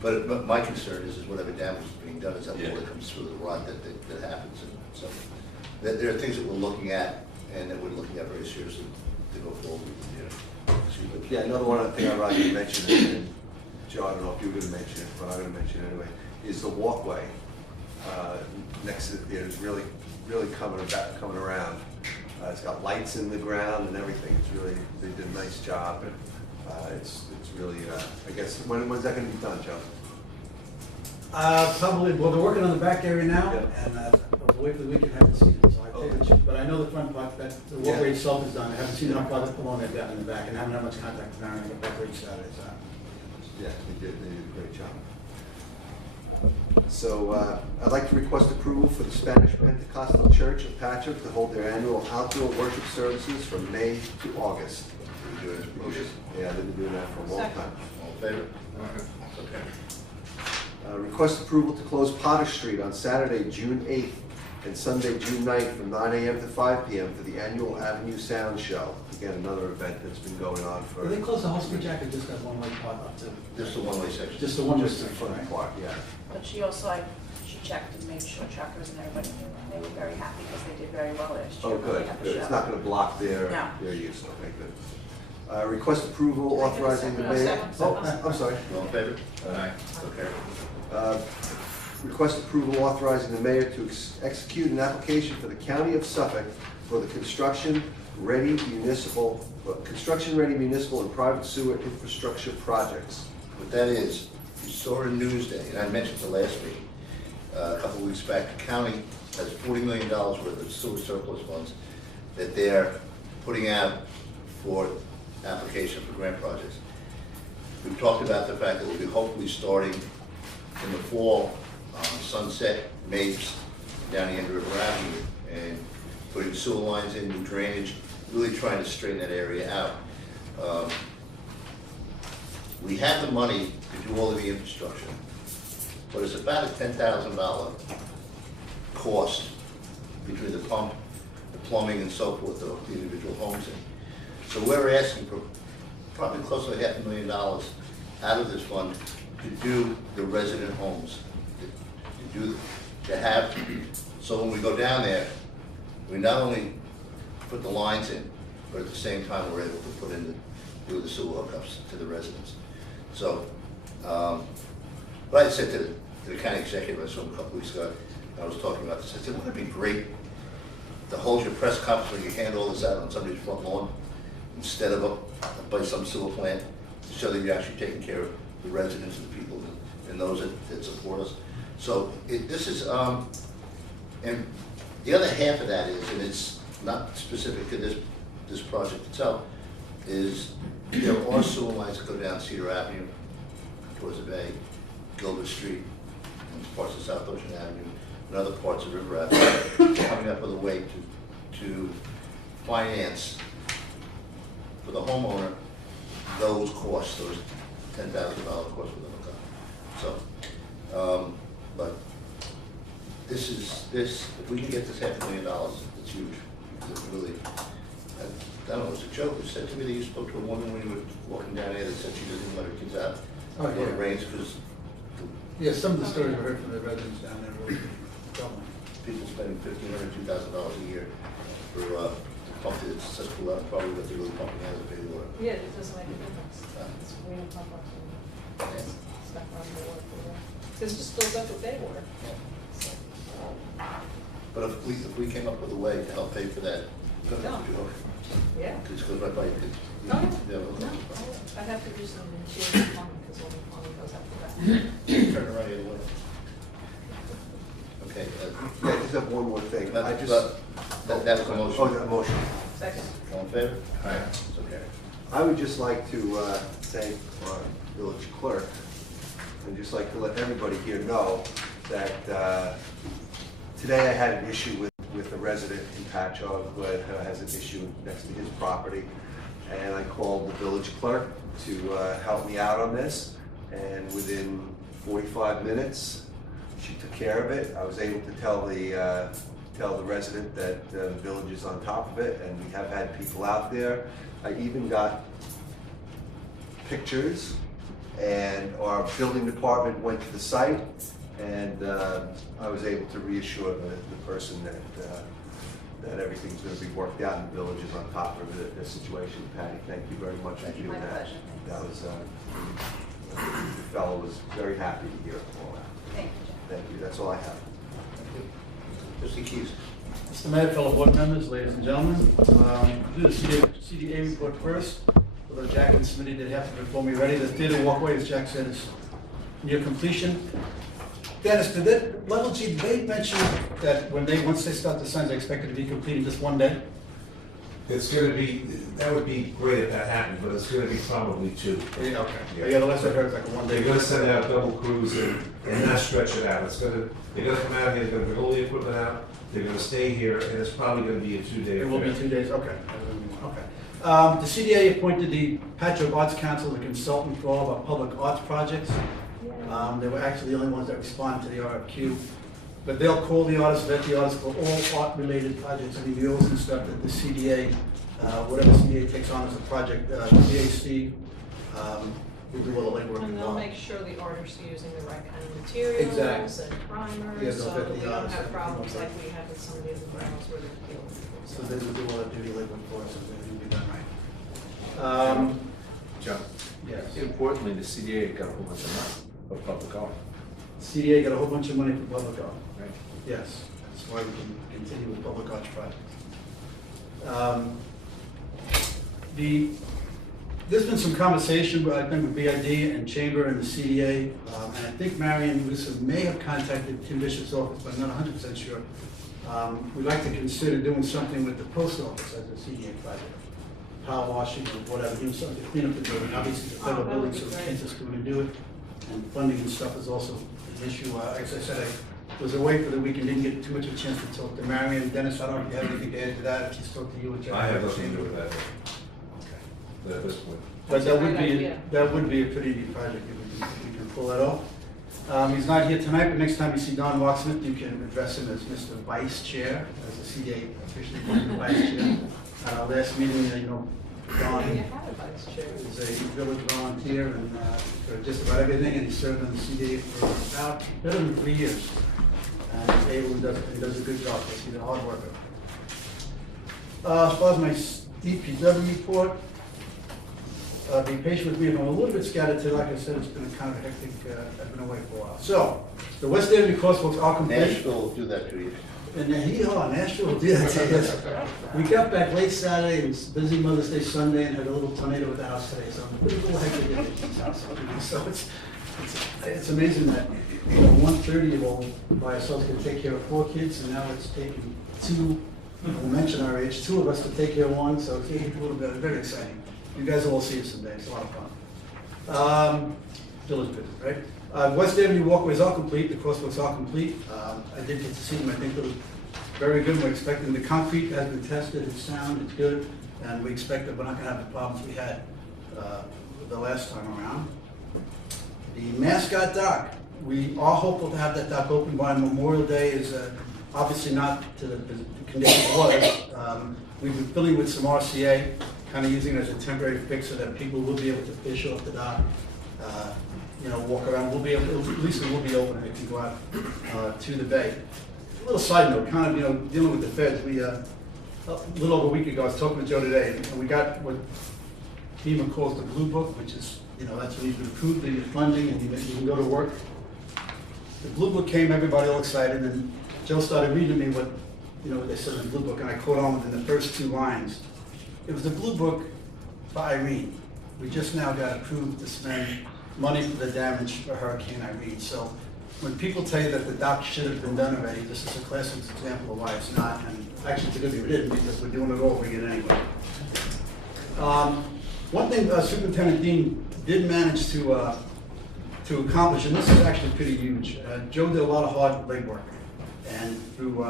But my concern is whatever damage is being done, is that water comes through the rot that happens. And so there are things that we're looking at and that we're looking at very seriously to go forward. Yeah, another one other thing I'd like to mention, and Joe, I don't know if you were going to mention it, but I'm going to mention it anyway, is the walkway next to the theater is really coming around. It's got lights in the ground and everything. It's really, they did a nice job. And, it's really, I guess, when's that going to be done, Joe? Probably, well, they're working on the back area now, Yeah. and I'll wait for the weekend, haven't seen it, so I take it, but I know the front part, that the walkway itself is done. I haven't seen how far along they've gotten in the back, and I haven't had much contact with Aaron, but that reached out, Yeah, they did a great job. So I'd like to request approval for the Spanish Pentecostal Church of Patchogue to hold their annual outdoor worship services from May to August. Yeah, they've been doing that for a long time. All in favor? Okay. Request approval to close Potter Street on Saturday, June 8th and Sunday, June 9th from 9 a.m. to 5 p.m. for the annual Avenue Sound Show. Again, another event that's been going on for... Did they close the whole street, Jack, or just that one-way part up to? Just the one-way section. Just the one-way Just the section, front right? part, yeah. But she also, she checked and made sure truckers and everybody knew, and they were very happy because they did very well last year. Oh, good, good. It's not going to block their use. Okay, good. Request approval authorizing the mayor... Oh, I'm sorry. All in favor? Aye. Okay. Request approval authorizing the mayor to execute an application for the County of Suffolk for the construction-ready municipal and private sewer infrastructure projects. What that is, you saw in Newsday, and I mentioned the last meeting, a couple of weeks back, the county has $40 million worth of sewer surplus funds that they're putting out for application for grant projects. We've talked about the fact that we'll be hopefully starting in the fall on Sunset, May6th, down the end of River Avenue, and putting sewer lines in, new drainage, really trying to straighten that area out. We have the money to do all of the infrastructure, but it's about a $10,000 cost between the pump, the plumbing, and so forth, the individual homes. So we're asking for probably close to $500,000 out of this fund to do the resident homes, to have, so when we go down there, we not only put the lines in, but at the same time we're able to put in do the sewer hookups to the residents. So, what I said to the county executive, I saw him a couple weeks ago, I was talking about this, I said, wouldn't it be great to hold your press conference when you hand all this out on somebody's front lawn, instead of up by some sewer plant, to show that you're actually taking care of the residents and the people and those that support us. So this is, and the other half of that is, and it's not specific to this project itself, is there are sewer lines that go down Cedar Avenue towards the bay, Gilbert Street, and parts of South Ocean Avenue, and other parts of River Avenue, coming up with a way to finance for the homeowner those costs, those $10,000 costs for the hookup. So, but if we can get this $500,000, it's huge. It's really, I don't know, it was a joke. You said to me that you spoke to a woman when you were walking down there that said she doesn't let her kids out when it rains because Yeah, some of the stories I heard from the residents down there were troubling. people spending $1,500, $2,000 a year for pump it's such cool out, probably what they're really pumping out of the big water. Yeah, it doesn't make a difference. It's we don't pump up and stuff on the water. Because it just goes up with bay water. So, But if we came up with a way to help pay for that, yeah. because it goes right by your kids. No, Yeah, no, I'd have to do some interior plumbing because all the plumbing goes up to that. Turn around the other way. That was a motion. Oh, the motion. Second. All in favor? Aye. It's okay. I would just like to thank our village clerk, and just like to let everybody here know that today I had an issue with a resident in Patchogue who has an issue next to his property, and I called the village clerk to help me out on this, and within 45 minutes, she took care of it. I was able to tell the resident that the village is on top of it, and we have had people out there. I even got pictures, and our building department went to the site, and I was able to reassure the person that everything's going to be worked out, and the village is on top of the situation. Patty, thank you very much for doing that. pleasure. That was, the fellow was very happy to hear all that. Thank you, Jim. Thank you, that's all I have. Trustee Keys. Mr. Mayor, fellow board members, ladies and gentlemen, do the CDA report first. Although Jack and Smitty did have to before me ready, the theater walkway, as Jack said, is near completion. Dennis, did that level G, did they mention that once they start the signs, they expect it to be completed just one day? It's gonna be, that would be great if that happened, but it's gonna be probably 2. Yeah, okay. Yeah, the last I heard was like a one day. They're gonna send out double crews and not stretch it out. They're gonna come out here, they're gonna bring all the equipment out, they're gonna stay here, and it's probably gonna be a 2-day affair. It will be 2 days, okay. Okay. The CDA appointed the Patchogue Arts Council as a consultant for all of our public arts projects. They were actually the only ones that responded to the RFQ. But they'll call the artists, vet the artists for all art-related projects. I mean, we always instruct that the CDA, whatever CDA takes on as a project, BAC, will do all the legwork. And they'll make sure the artists are using the right kind of materials Exactly. and primers, Yeah, they'll so vet the we don't artists have and problems things like like we had with some of the other files where they're dealing with. So they will do all that duty legwork for us, and everything will be done right. John, Yes. importantly, the CDA got a whole bunch of money of public art, CDA got a whole bunch of money for public art. right? Yes, that's why we can continue with public arts projects. There's been some conversation, I think, with BID and Chamber and the CDA, and I think Marion Russo may have contacted Tim Bishop's office, but I'm not 100% sure. We'd like to consider doing something with the post office as a CDA project. Power washing or whatever, do something to clean up the building. Obviously, the federal that building, would so be we great. can't just go and do it. And funding and stuff is also an issue. As I said, I was away for the week and didn't get too much of a chance to talk to Marion. Dennis, I don't know if you have anything to add to that, if she's talked to you or Jeff. I have nothing to do with that at this point. But That's a great that idea. would be a pretty neat project if we can pull that off. He's not here tonight, but next time you see Don Watson, you can address him as Mr. Vice Chair, as the CDA officially appointed Vice Chair. At our last meeting, Yeah, you Don had a vice chair. is a village volunteer and for just about everything, and he served on the CDA for about better than 3 years. And he's able, he does a good job, he's a hard worker. As far as my DPW report, be patient with me, I'm a little bit scattered today. Like I said, it's been a kind of hectic, I've been away for a while. So, the West Avenue crosswalks are complete. Nashville will do that to you. And Nashville will do that to us. We got back late Saturday, it was busy Mother's Day Sunday, and had a little tornado at the house today, so I'm a little hectic at the house. So it's amazing that, you know, one 30-year-old by ourselves can take care of 4 kids, and now it's taking 2, we'll mention our age, 2 of us to take care of 1, so it's a little bit, very exciting. You guys will all see it someday, it's a lot of fun. Village business, right? West Avenue walkways are complete, the crosswalks are complete. I did get to see them, I think they look very good. We're expecting, the concrete has been tested, it's sound, it's good, and we expect that we're not gonna have the problems we had the last time around. The mascot dock, we are hopeful to have that dock open by Memorial Day. Is obviously not to the condition it was. We've been filling with some RCA, kind of using it as a temporary fix so that people will be able to fish off the dock, you know, walk around. We'll be able to, at least it will be open and they can go out to the bay. A little side note, kind of, you know, dealing with the feds, we, a little over a week ago, I was talking to Joe today, and we got what FEMA calls the Blue Book, which is, you know, that's when you've been approved and you're funding and you can go to work. The Blue Book came, everybody all excited, and Joe started reading me what, you know, what they said in the Blue Book, and I caught on within the first 2 lines. It was the Blue Book for Irene. We just now got approved to spend money for the damage for Hurricane Irene. So when people tell you that the dock should have been done already, this is a classic example of why it's not, and actually it's a good thing we didn't, because we're doing it all over again anyway. One thing Superintendent Dean did manage to accomplish, and this is actually pretty huge. Joe did a lot of hard legwork, and through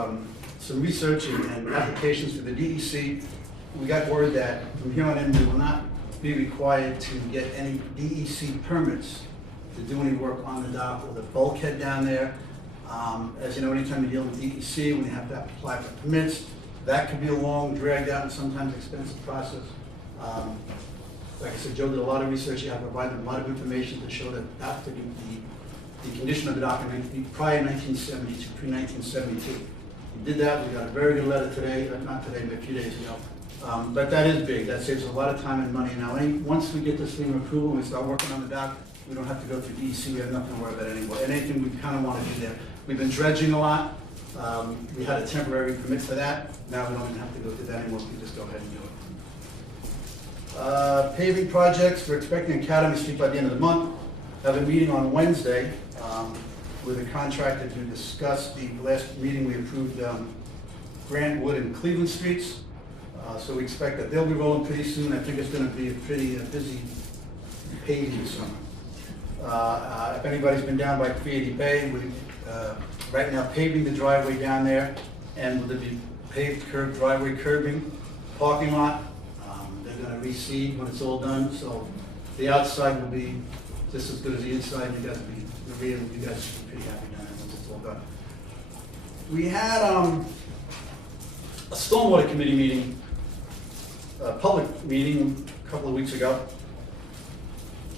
some research and applications through the DEC, we got word that from here on in, we will not be required to get any DEC permits to do any work on the dock or the bulkhead down there. As you know, anytime you deal with DEC, when you have to apply for permits, that could be a long, dragged out, and sometimes expensive process. Like I said, Joe did a lot of research. You have to provide them a lot of information to show that after the condition of the dock in prior 1972, pre-1972. He did that. We got a very good letter today, not today, but a few days ago. But that is big. That saves a lot of time and money. Now, once we get this thing approval and we start working on the dock, we don't have to go through DEC. We have nothing to worry about anymore. And anything we kind of want to do there. We've been dredging a lot. We had a temporary permit for that. Now we don't even have to go through that anymore. We can just go ahead and do it. Paving projects, we're expecting Academy Street by the end of the month. Have a meeting on Wednesday with a contractor to discuss the last meeting we approved Grant Wood and Cleveland Streets. So we expect that they'll be rolling pretty soon. I think it's going to be a pretty busy paving summer. If anybody's been down by 380 Bay, we right now paving the driveway down there, and will there be paved curb driveway curbing, parking lot. They're going to reseed when it's all done, so the outside will be just as good as the inside. You guys will be pretty happy down there once it's all done. We had a stormwater committee meeting, a public meeting a couple of weeks ago.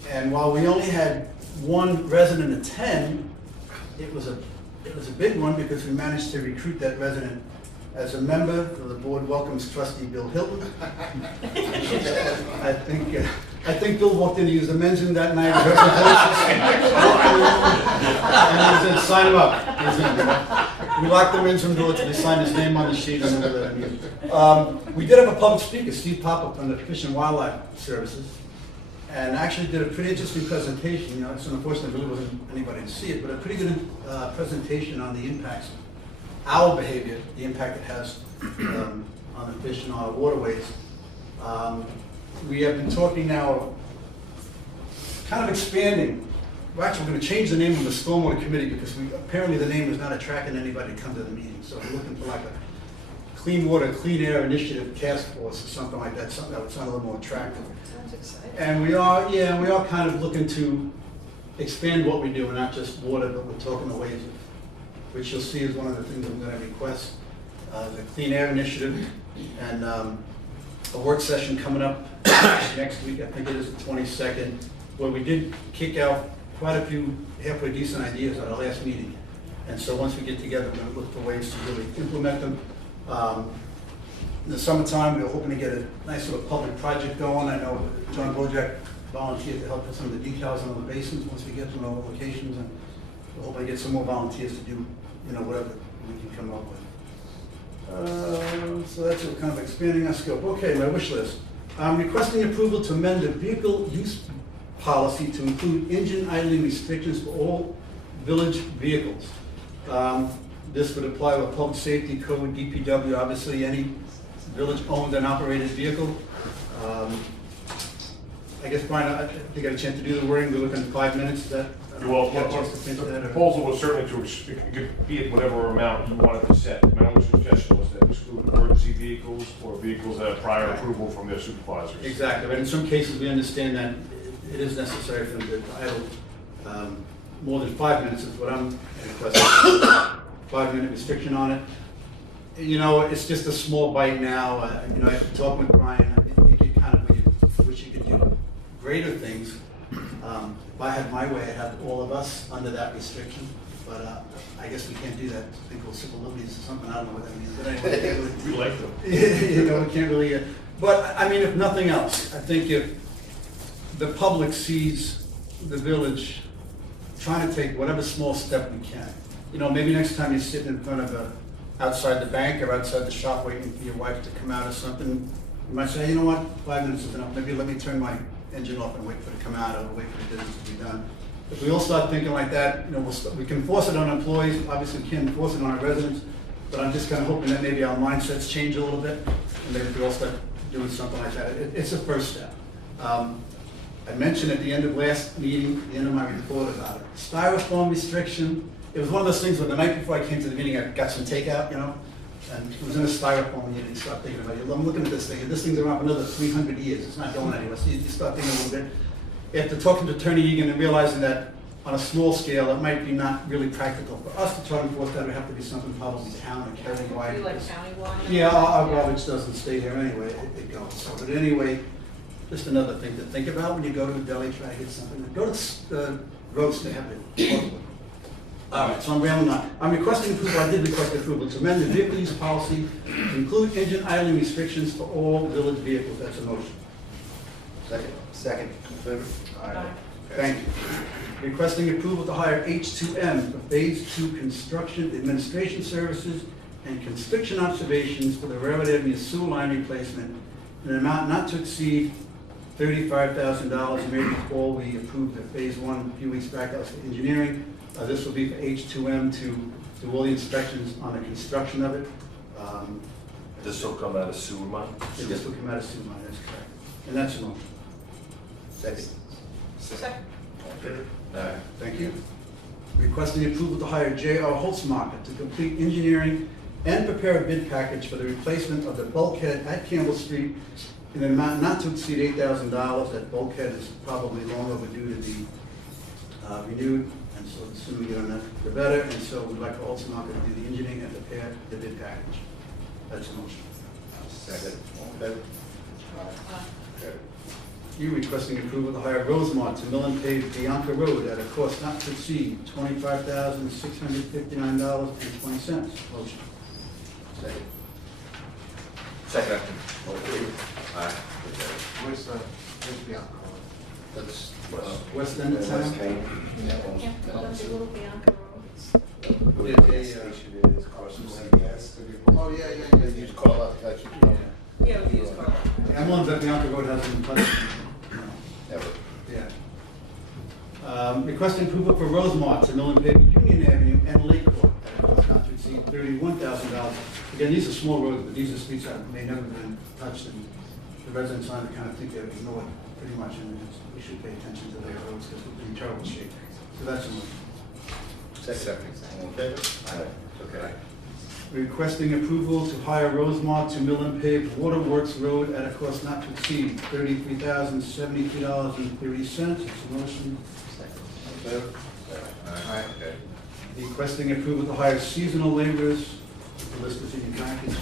And while we only had one resident attend, it was a big one because we managed to recruit that resident as a member. The board welcomes Trustee Bill Hilton. I think Bill walked in to use the men's room that night. And he said, sign him up. We locked the men's room door till he signed his name on the sheet. And we did have a public speaker, Steve Pop, from the Fish and Wildlife Services, and actually did a pretty interesting presentation. You know, it's unfortunate there really wasn't anybody to see it, but a pretty good presentation on the impacts of our behavior, the impact it has on the fish and our waterways. We have been talking now, kind of expanding. We're actually going to change the name of the Stormwater Committee because apparently the name is not attracting anybody to come to the meeting. So we're looking for like a Clean Water, Clean Air Initiative Task Force or something like that, something that would sound a little more attractive. Sounds exciting. And we are kind of looking to expand what we do, and not just water, but we're talking the ways of, which you'll see is one of the things I'm going to request, the Clean Air Initiative, and a work session coming up next week. I think it is the 22nd, where we did kick out quite a few halfway decent ideas at our last meeting. And so once we get together, we're going to look for ways to really implement them. In the summertime, we're hoping to get a nice little public project going. I know John Bojack volunteered to help with some of the details on the basins once we get to all the locations, and we'll hopefully get some more volunteers to do, whatever we can come up with. So that's what kind of expanding our scope. Okay, my wish list. I'm requesting approval to amend the vehicle use policy to include engine idling restrictions for all village vehicles. This would apply with public safety code, DPW, obviously any village-owned and operated vehicle. I guess, Brian, I think I got a chance to do the wording. We're looking at 5 minutes. Is that? Well, got a chance to finish the that, or- proposal was certainly it could be at whatever amount you wanted to set. My only suggestion was that exclude emergency vehicles or vehicles that have prior approval from their supervisors. Exactly, but in some cases, we understand that it is necessary for them to idle more than 5 minutes is what I'm requesting. 5-minute restriction on it. It's just a small bite now. I've talked with Brian. I think you kind of wish you could do greater things. If I had my way, I'd have all of us under that restriction. But I guess we can't do that. I think we'll civil liberties or something. I don't know what that means. But anyway, We like them. we can't really. But I mean, if nothing else, I think if the public sees the village trying to take whatever small step we can. Maybe next time you're sitting in front of outside the bank or outside the shop waiting for your wife to come out or something, you might say, you know what, 5 minutes is enough. Maybe let me turn my engine off and wait for it to come out, or wait for the business to be done. If we all start thinking like that, you know, we can force it on employees, obviously we can't force it on our residents, but I'm just kind of hoping that maybe our mindsets change a little bit, and maybe if we all start doing something like that. It's a first step. I mentioned at the end of last meeting, the end of my report about it, styrofoam restriction. It was one of those things where the night before I came to the meeting, I got some takeout, you know, and it was in a styrofoam meeting. Start thinking about it. I'm looking at this thing, and this thing's around for another 300 years. It's not going anywhere. So you start thinking a little bit. After talking to Attorney Egan and realizing that on a small scale, it might be not really practical for us to try and enforce that. It would have to be something probably town or county-wide. Be like countywide? Yeah, our garbage doesn't stay here anyway, it goes. So, but anyway, just another thing to think about when you go to the deli, try to get something. Go to the roast, they have it. All right, so I'm rambling on. I'm requesting approval, I did request approval to amend the vehicle use policy to include engine idling restrictions for all village vehicles. That's a motion. Second. Second. In favor? Aye. Thank you. Requesting approval to hire H2M for Phase 2 construction administration services and construction observations for the Railroad Avenue sewer line replacement in an amount not to exceed $35,000. Maybe recall we approved the Phase 1 a few weeks back. That was for engineering. This will be for H2M to do all the inspections on the construction of it. This will come out of sewer money? This will come out of sewer line, that's correct. And that's a motion. Second. Second. All in favor? Thank you. Requesting approval to hire J.R. Holtzmarker to complete engineering and prepare a bid package for the replacement of the bulkhead at Campbell Street in an amount not to exceed $8,000. That bulkhead is probably long overdue to be renewed, and so the sooner we get on that, the better. And so we'd like for Holtzmarker to do the engineering and prepare the bid package. That's a motion. Second. All in favor? Okay. You requesting approval to hire Rosemont to mill and pave Bianca Road at a cost not to exceed $25,659.20. Motion. Second. Second. All in favor? Aye. Where's Bianca? That's, West End of town? Yeah, that's a little Bianca Road. Oh, yeah. you just call out the guy. Yeah, we use car. The emblems that Bianca Road hasn't been touched. Never. Yeah. Requesting approval for Rosemont to mill and pave Union Avenue and Lake Court at a cost not to exceed $31,000. Again, these are small roads, but these are streets that may never been touched, and the residents on it kind of think they're ignored pretty much, and we should pay attention to their roads because they're in terrible shape. So that's a motion. Second. All in favor? Okay. Requesting approval to hire Rosemont to mill and pave Waterworks Road at a cost not to exceed $33,073.30. It's a motion. All in favor? Aye. Okay. Requesting approval to hire seasonal laborers. The list is in your package.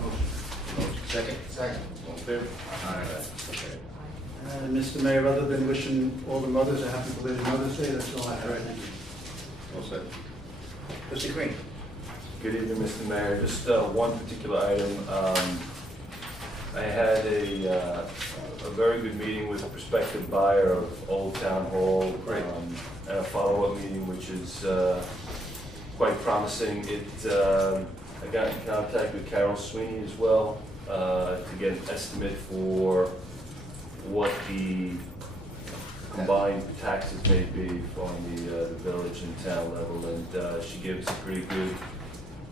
Motion. Second. Second. All in favor? Okay. And Mr. Mayor, other than wishing all the mothers a happy belated Mother's Day, that's all I have. Thank you. All set. Trustee Green. Good evening, Mr. Mayor. Just one particular item. I had a very good meeting with a prospective buyer of Old Town Hall. Great. And a follow-up meeting, which is quite promising. I got in contact with Carol Sweeney as well to get an estimate for what the combined taxes may be on the village and town level, and she gave us a pretty good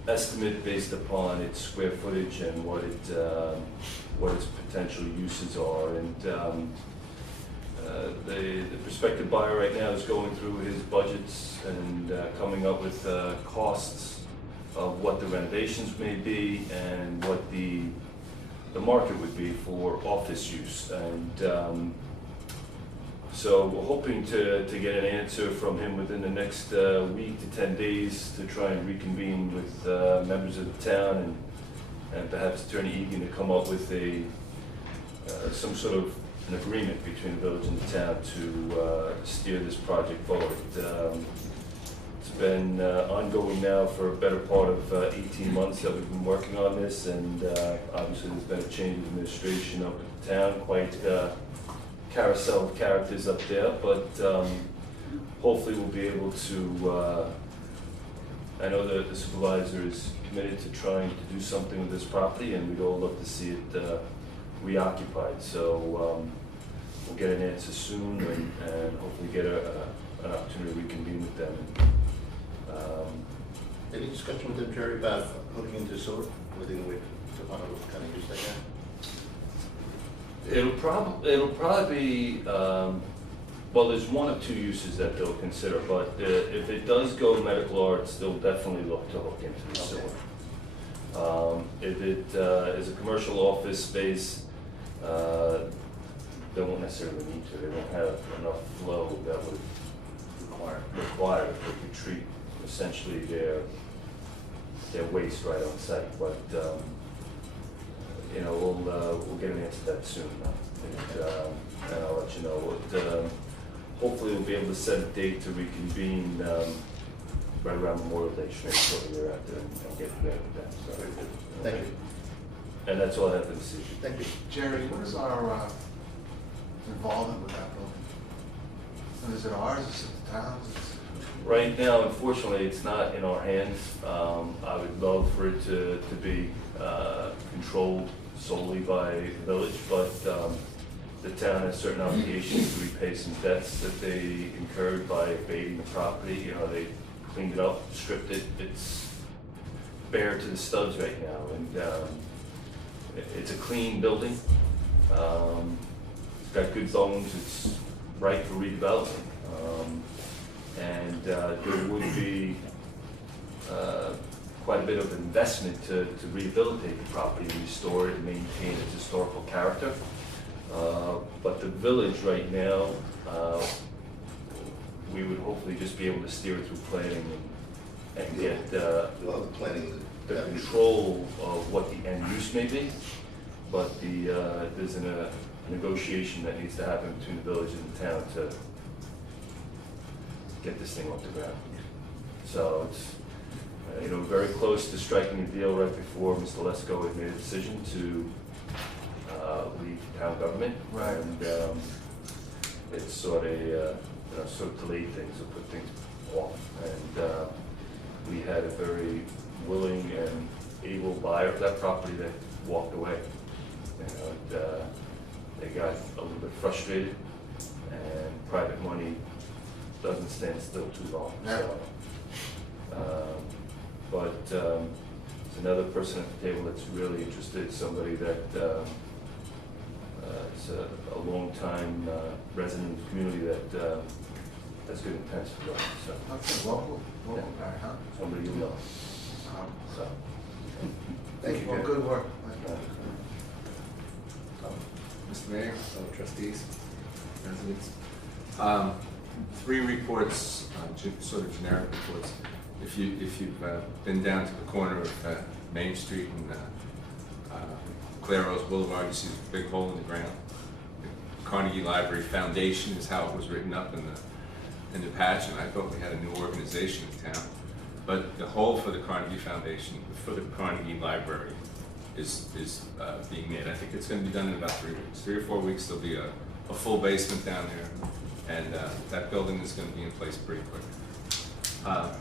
estimate based upon its square footage and what its potential uses are. And the prospective buyer right now is going through his budgets and coming up with costs of what the renovations may be and what the market would be for office use. And so we're hoping to get an answer from him within the next week to 10 days to try and reconvene with members of the town and perhaps Attorney Egan to come up with some sort of an agreement between the village and the town to steer this project forward. It's been ongoing now for a better part of 18 months that we've been working on this, and obviously there's been a change of administration up at the town, quite carousel of characters up there, but hopefully we'll be able to, I know that the supervisor is committed to trying to do something with this property, and we'd all love to see it reoccupied. So we'll get an answer soon and hopefully get an opportunity to reconvene with them. Any discussion with them, Jerry, about hooking into sewer? Were they going to wait to find out what kind of use they have? It'll probably be, well, there's one of two uses that they'll consider, but if it does go medical arts, they'll definitely look to hook into the sewer. If it is a commercial office space, they won't necessarily need to. They don't have enough flow that would require it. They could treat essentially their waste right on site. But you know, we'll get an answer to that soon, and I'll let you know. But, hopefully, we'll be able to set a date to reconvene right around Memorial Day, shortly thereafter, and get together with that. So, Thank you. and that's all I have for this evening. Thank you. Jerry, what is our involvement with that building? And is it ours, is it the town's? Right now, unfortunately, it's not in our hands. I would love for it to be controlled solely by the village, but the town has certain obligations to repay some debts that they incurred by abating the property. You know, they cleaned it up, stripped it. It's bare to the studs right now, and it's a clean building. It's got good bones. It's ripe for redevelopment. And there would be quite a bit of investment to rehabilitate the property, restore it, and maintain its historical character. But the village right now, we would hopefully just be able to steer it through planning and get Well, the planning. the control of what the end use may be. But there's a negotiation that needs to happen between the village and the town to get this thing off the ground. So it's, you know, very close to striking a deal right before Mr. Lesko had made a decision to leave town government. Right. And it's sort of, you know, sort of delayed things or put things off. And we had a very willing and able buyer of that property that walked away. You know, and, they got a little bit frustrated, and private money doesn't stand still too long. Yeah. So, but there's another person at the table that's really interested, somebody that is a long-time resident of the community that has good intents for growth. So, Okay, local guy, huh? somebody you know. So, Thank you, Well, Jerry. good work. Mr. Mayor, fellow trustees, residents. 3 reports, sort of generic reports. If you've been down to the corner of Main Street and Clare Rose Boulevard, you see a big hole in the ground. The Carnegie Library Foundation is how it was written up in the patch, and I thought we had a new organization in town. But the hole for the Carnegie Foundation, for the Carnegie Library, is being made. I think it's going to be done in about 3 weeks. 3 or 4 weeks, there'll be a full basement down there, and that building is going to be in place pretty quick.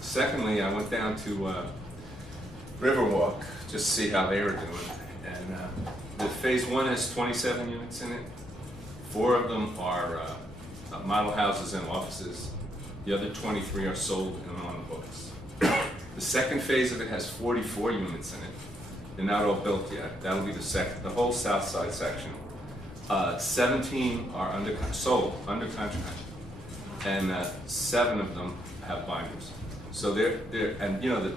Secondly, I went down to Riverwalk just to see how they were doing, and the phase 1 has 27 units in it. 4 of them are model houses and offices. The other 23 are sold and on the books. The second phase of it has 44 units in it. They're not all built yet. That'll be the whole south side section. 17 are sold, under contract, and 7 of them have binders. So and you know,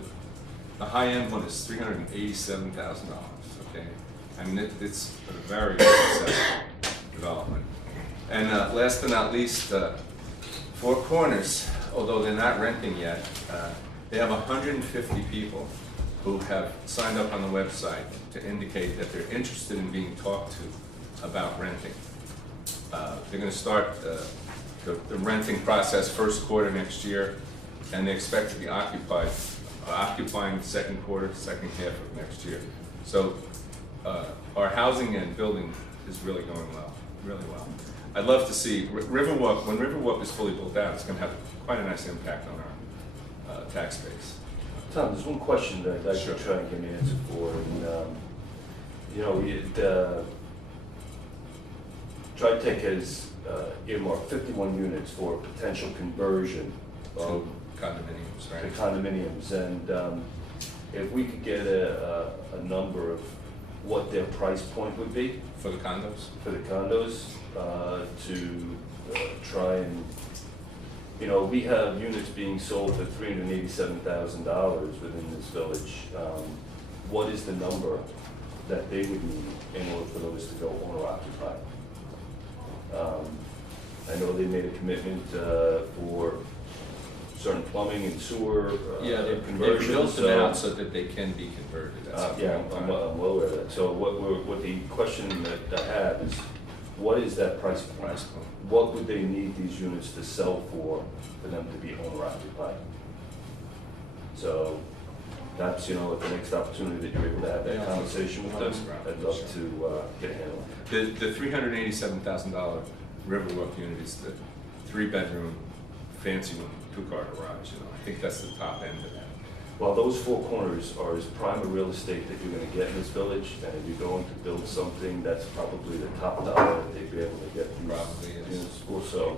the high-end one is $387,000, okay? I mean, it's a very, very successful development. And last but not least, Four Corners, although they're not renting yet, they have 150 people who have signed up on the website to indicate that they're interested in being talked to about renting. They're going to start the renting process first quarter next year, and they expect to be occupying the second quarter, second half of next year. So our housing and building is really going well, really well. I'd love to see Riverwalk, when Riverwalk is fully built out, it's going to have quite a nice impact on our tax base. Tom, there's one question that I'd like Sure. to try and get an answer for. And, you know, TriTech has earmarked 51 units for potential conversion of Condominiums, to right? condominiums, and if we could get a number of what their price point would be For the condos? for the condos, to try and, you know, we have units being sold for $387,000 within this village. What is the number that they would need in order for those to go owner occupied? I know they made a commitment for certain plumbing and sewer Yeah, they conversions. built them so- out so that they can be converted. That's the Yeah, point. I'm well aware of that. So what the question that I have is, what is that price point? Price point. What would they need these units to sell for them to be owner occupied? So that's, you know, at the next opportunity that you're able to have that Yeah. conversation with them, Sure. I'd love to get a handle. The $387,000 Riverwalk unit is the 3-bedroom, fancy one, 2-car garage, you know, I think that's the top end of that. Well, those four corners are as prime a real estate that you're gonna get in this village, and if you're going to build something, that's probably the top dollar that they'd be able to get these Probably is. units for. So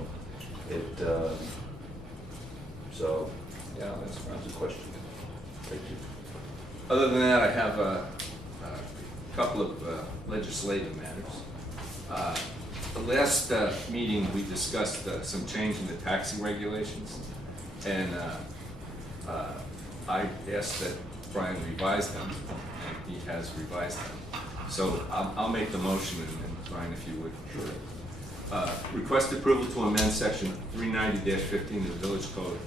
so Yeah, that's right. that's a question. Thank you. Other than that, I have a couple of legislative matters. The last meeting, we discussed some change in the taxi regulations, and I asked that Brian revise them, and he has revised them. So I'll make the motion, and Brian, if you would. Sure. Request approval to amend section 390-15 of the Village Code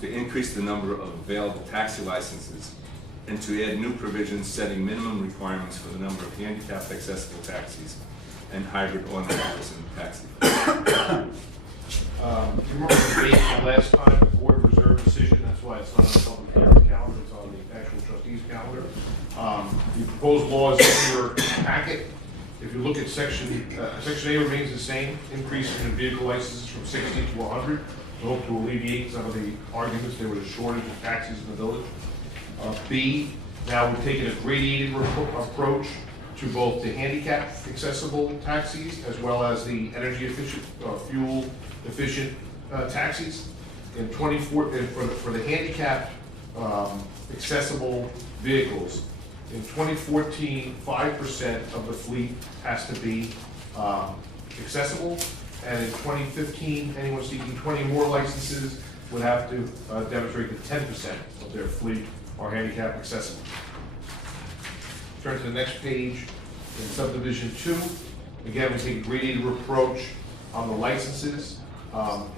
to increase the number of available taxi licenses and to add new provisions setting minimum requirements for the number of handicapped accessible taxis and hybrid automobiles in the taxi. You remember the debate from last time, the board reserved decision, that's why it's not on the public hearing calendar, it's on the actual trustees calendar. The proposed law is in your packet. If you look at section A remains the same, increasing in vehicle licenses from 60 to 100. We hope to alleviate some of the arguments, there was a shortage of taxis in the village. B, now we've taken a gradated approach to both the handicap accessible taxis as well as the energy efficient, fuel efficient taxis. In 24, for the handicapped accessible vehicles, in 2014, 5% of the fleet has to be accessible, and in 2015, anyone seeking 20 more licenses would have to demonstrate that 10% of their fleet are handicap accessible. Turn to the next page, in subdivision 2, again, we take a gradated approach on the licenses.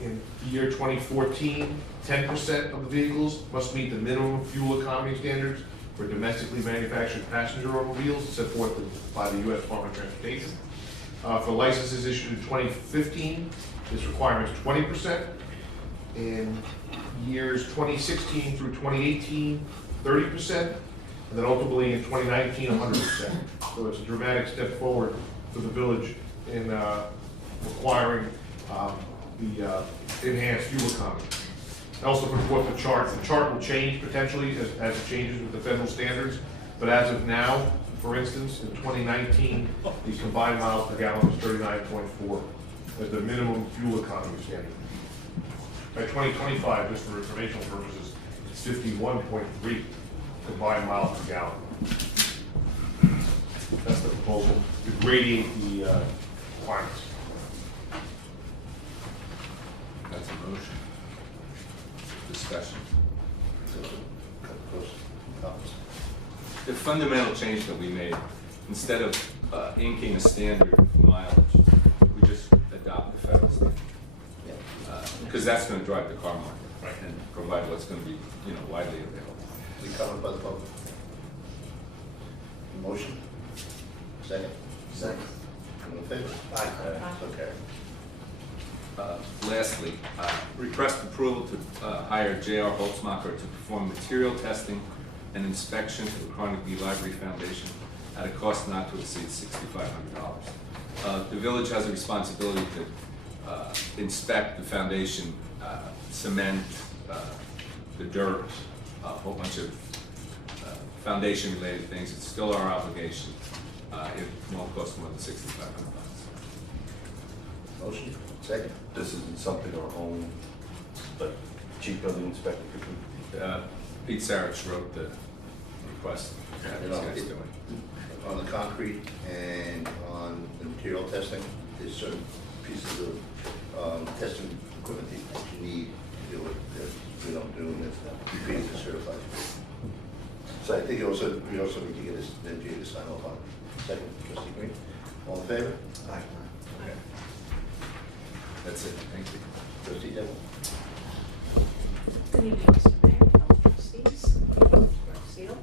In the year 2014, 10% of the vehicles must meet the minimum fuel economy standards for domestically manufactured passenger automobiles set forth by the U.S. Department of Transportation. For licenses issued in 2015, this requirement is 20%. In years 2016 through 2018, 30%, and then ultimately in 2019, 100%. So it's a dramatic step forward for the village in requiring the enhanced fuel economy. I also put forth the chart. The chart will change potentially as it changes with the federal standards, but as of now, for instance, in 2019, the combined miles per gallon was 39.4 as the minimum fuel economy standard. By 2025, just for informational purposes, it's 51.3 combined miles per gallon. That's the proposal to gradiate the requirements. That's a motion. Discussion. The fundamental change that we made, instead of inking a standard mileage, we just adopt the federal standard. Because that's going to drive the car market and provide what's going to be, you know, widely available. Be covered by the public. Motion? Second? Second. All in favor? Aye. Okay. Lastly, request approval to hire J.R. Holtzmacher to perform material testing and inspection for the Chronic B Library Foundation at a cost not to exceed $6,500. The village has a responsibility to inspect the foundation, cement, the dirt, a whole bunch of foundation-related things. It's still our obligation. It won't cost more than $6,500. Motion, second. This isn't something our own, like, chief building inspector could do. Pete Sarich wrote the request. Yeah, You he's know, gonna do it. On the concrete and on the material testing, there's certain pieces of testing equipment that you need to do it that we don't do, and that's Pete is certified. So I think we also need to get this, the engineer to sign off on it. Second, Trustee Green, all in favor? Aye. Okay. That's it, thank you. Trustee Devil? Good evening, Mr. Mayor, fellow trustees, Clerk Seal.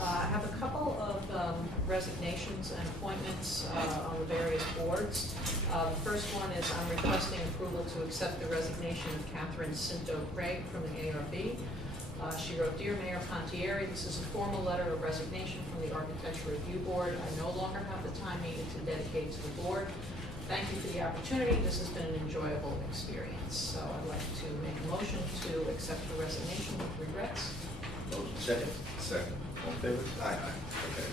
I have a couple of resignations and appointments on the various boards. The first one is I'm requesting approval to accept the resignation of Catherine Cinto-Craig from the ARB. She wrote, "Dear Mayor Pontieri, this is a formal letter of resignation from the Architecture Review Board. I no longer have the time needed to dedicate to the board. Thank you for the opportunity. This has been an enjoyable experience." So I'd like to make a motion to accept the resignation with regrets. Motion, second. Second. All in favor? Aye. Okay.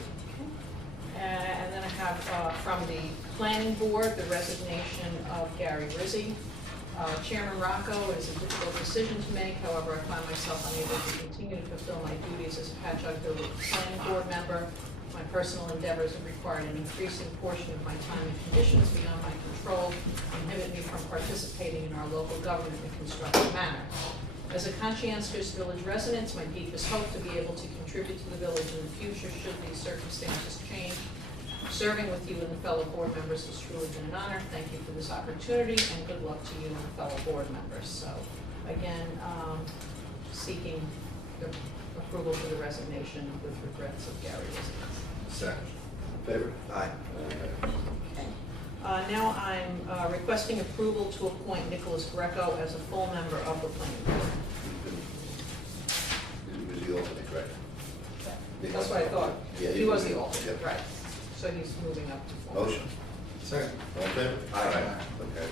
And then I have from the Planning Board, the resignation of Gary Rizzi. Chairman Rocco, it is a difficult decision to make. However, I find myself unable to continue to fulfill my duties as a Patchogue Planning Board member. My personal endeavors have required an increasing portion of my time and conditions beyond my control, inhibit me from participating in our local government in a constructive manner. As a conscientious village resident, it's my deepest hope to be able to contribute to the village in the future should these circumstances change. Serving with you and the fellow board members has truly been an honor. Thank you for this opportunity, and good luck to you and the fellow board members. So, again, seeking the approval for the resignation with regrets of Gary Rizzi. Second. In favor? Aye. Now I'm requesting approval to appoint Nicholas Greco as a full member of the planning board. He was the alternate, correct? That's what I thought. Yeah, He was the alternate, Yep. right. So he's moving up to full. Motion. Second. All in favor? Aye. Okay.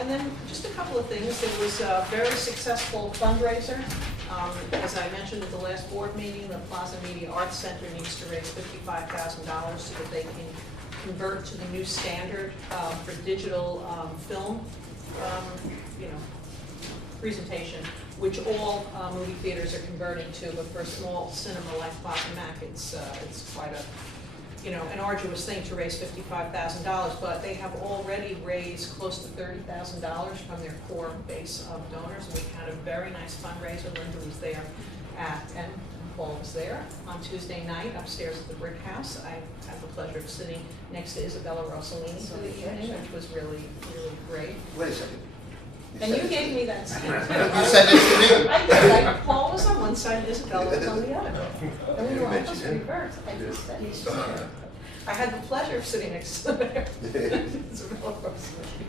And then just a couple of things. There was a very successful fundraiser. As I mentioned at the last board meeting, the Plaza Media Arts Center needs to raise $55,000 so that they can convert to the new standard for digital film, presentation, which all movie theaters are converting to. But for a small cinema like Plaza Mac, it's quite a an arduous thing to raise $55,000, but they have already raised close to $30,000 from their core base of donors. We had a very nice fundraiser. Linda was there and Paul was there on Tuesday night upstairs at the Brick House. I had the pleasure of sitting next to Isabella Rossellini for the evening, which was really, really great. Wait a second. And you gave me that seat. You said this to me? I did. Paul was on one side and Isabella was on the other. And we You were mentioned almost him. reversed. I just said he's just there. I had the pleasure of sitting next to them. Isabella Rossellini.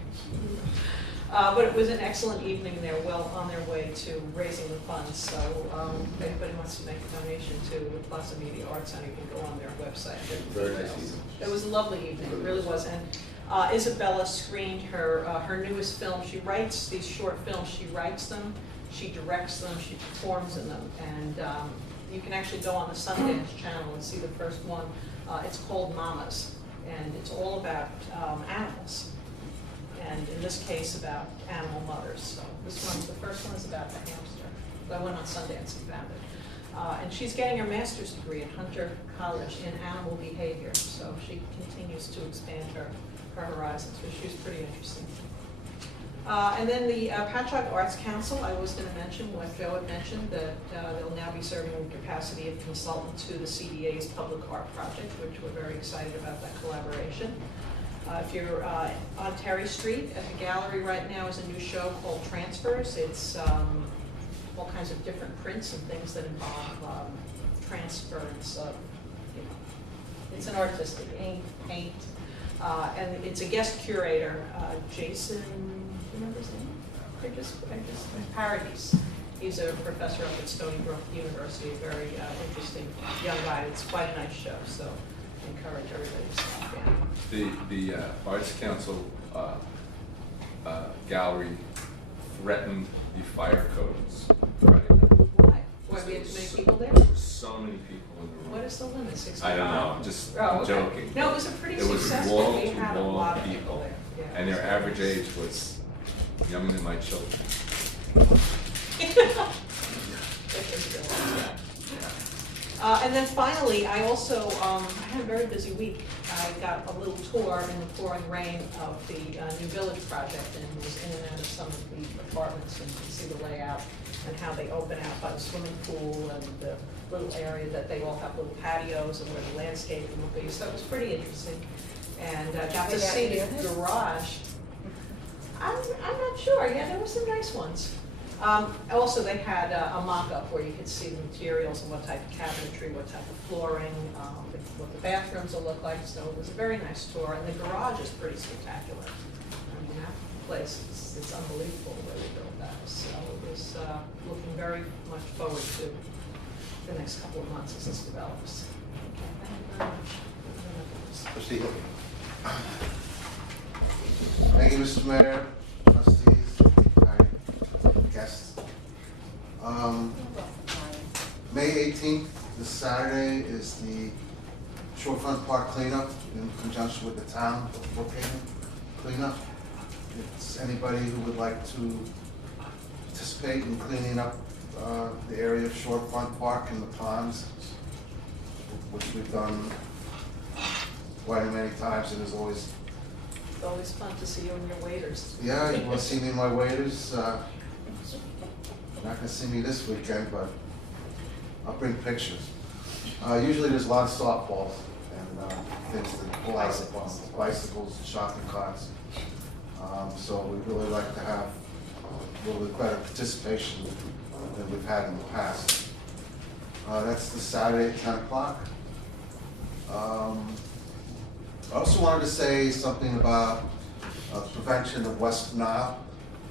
But it was an excellent evening. They're well on their way to raising the funds. So if anybody wants to make a donation to the Plaza Media Arts Center, you can go on their website. Very nice evening. It was a lovely evening. It really was. And Isabella screened her newest film. She writes these short films. She writes them, she directs them, she performs in them. And you can actually go on the Sundance channel and see the first one. It's called Mamas, and it's all about animals. And in this case, about animal mothers. So the first one is about the hamster. So I went on Sundance and found it. And she's getting her master's degree at Hunter College in animal behavior. So she continues to expand her horizons, which she's pretty interesting. And then the Patchogue Arts Council, I was going to mention what Joe had mentioned, that they'll now be serving in the capacity of consultant to the CDA's public art project, which we're very excited about that collaboration. If you're on Terry Street at the gallery right now is a new show called Transfers. It's all kinds of different prints and things that involve transference of, it's an artistic ink, paint, and it's a guest curator, Jason, do you remember his name? Paradis. He's a professor up at Stony Brook University, a very interesting young guy. It's quite a nice show, so I encourage everybody to stop in. The Arts Council gallery threatened the fire codes Friday night. Why? Why, we had too many people there? There were so many people in the room. What is the limit, 65? I don't know, I'm just Oh, okay. joking. No, it was a pretty It was successful, wall we to had a wall lot of people, people there. Yeah. and their average age was younger than my children. And then finally, I also, I had a very busy week. I got a little tour in the pouring rain of the new village project and was in and out of some of the apartments and could see the layout and how they open out by the swimming pool and the little area that they all have little patios and where the landscaping will be. So it was pretty interesting. And got to see the garage. I'm not sure, yeah, there were some nice ones. Also, they had a mock-up where you could see the materials and what type of cabinetry, what type of flooring, what the bathrooms will look like. So it was a very nice tour, and the garage is pretty spectacular. I mean, that place, it's unbelievable the way they built that. So it was looking very much forward to the next couple of months as this develops. Okay, thank you very much. Trustee Hill. Thank you, Mr. Mayor, trustees, guests. May 18th, this Saturday, is the Shorefront Park cleanup in conjunction with the town of Brookhaven cleanup. It's anybody who would like to participate in cleaning up the area of Shorefront Park and the ponds, which we've done quite many times, and is always. It's always fun to see you and your waiters. Yeah, you want to see me and my waiters? Not gonna see me this weekend, but I'll bring pictures. Usually there's a lot of softballs and things that pull out of the ponds, bicycles, shopping carts. So we really like to have a little bit better participation than we've had in the past. That's the Saturday at 10 o'clock. I also wanted to say something about prevention of West Nile.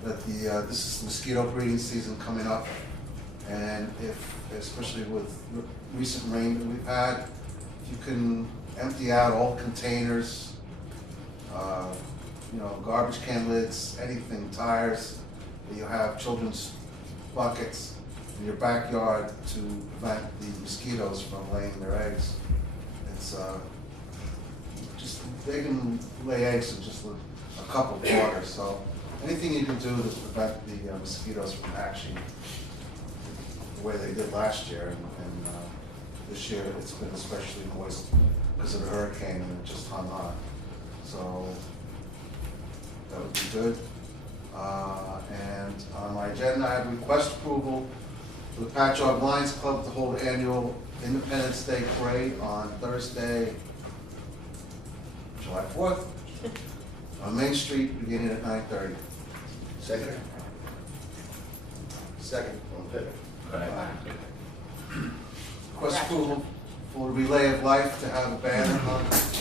That this is the mosquito breeding season coming up, and especially with recent rain that we've had, if you can empty out all containers, garbage can lids, anything, tires, that you have children's buckets in your backyard to prevent the mosquitoes from laying their eggs. It's they can lay eggs in just a cup of water, so anything you can do to prevent the mosquitoes from hatching the way they did last year, and this year it's been especially moist because of the hurricane and it just hung on. So that would be good. And on my agenda, I have request approval for the Patchogue Lions Club to hold annual Independence Day Parade on Thursday, July 4th, on Main Street, beginning at 9:30. Second? Second, all in favor? Request approval for Relay of Life to have a banner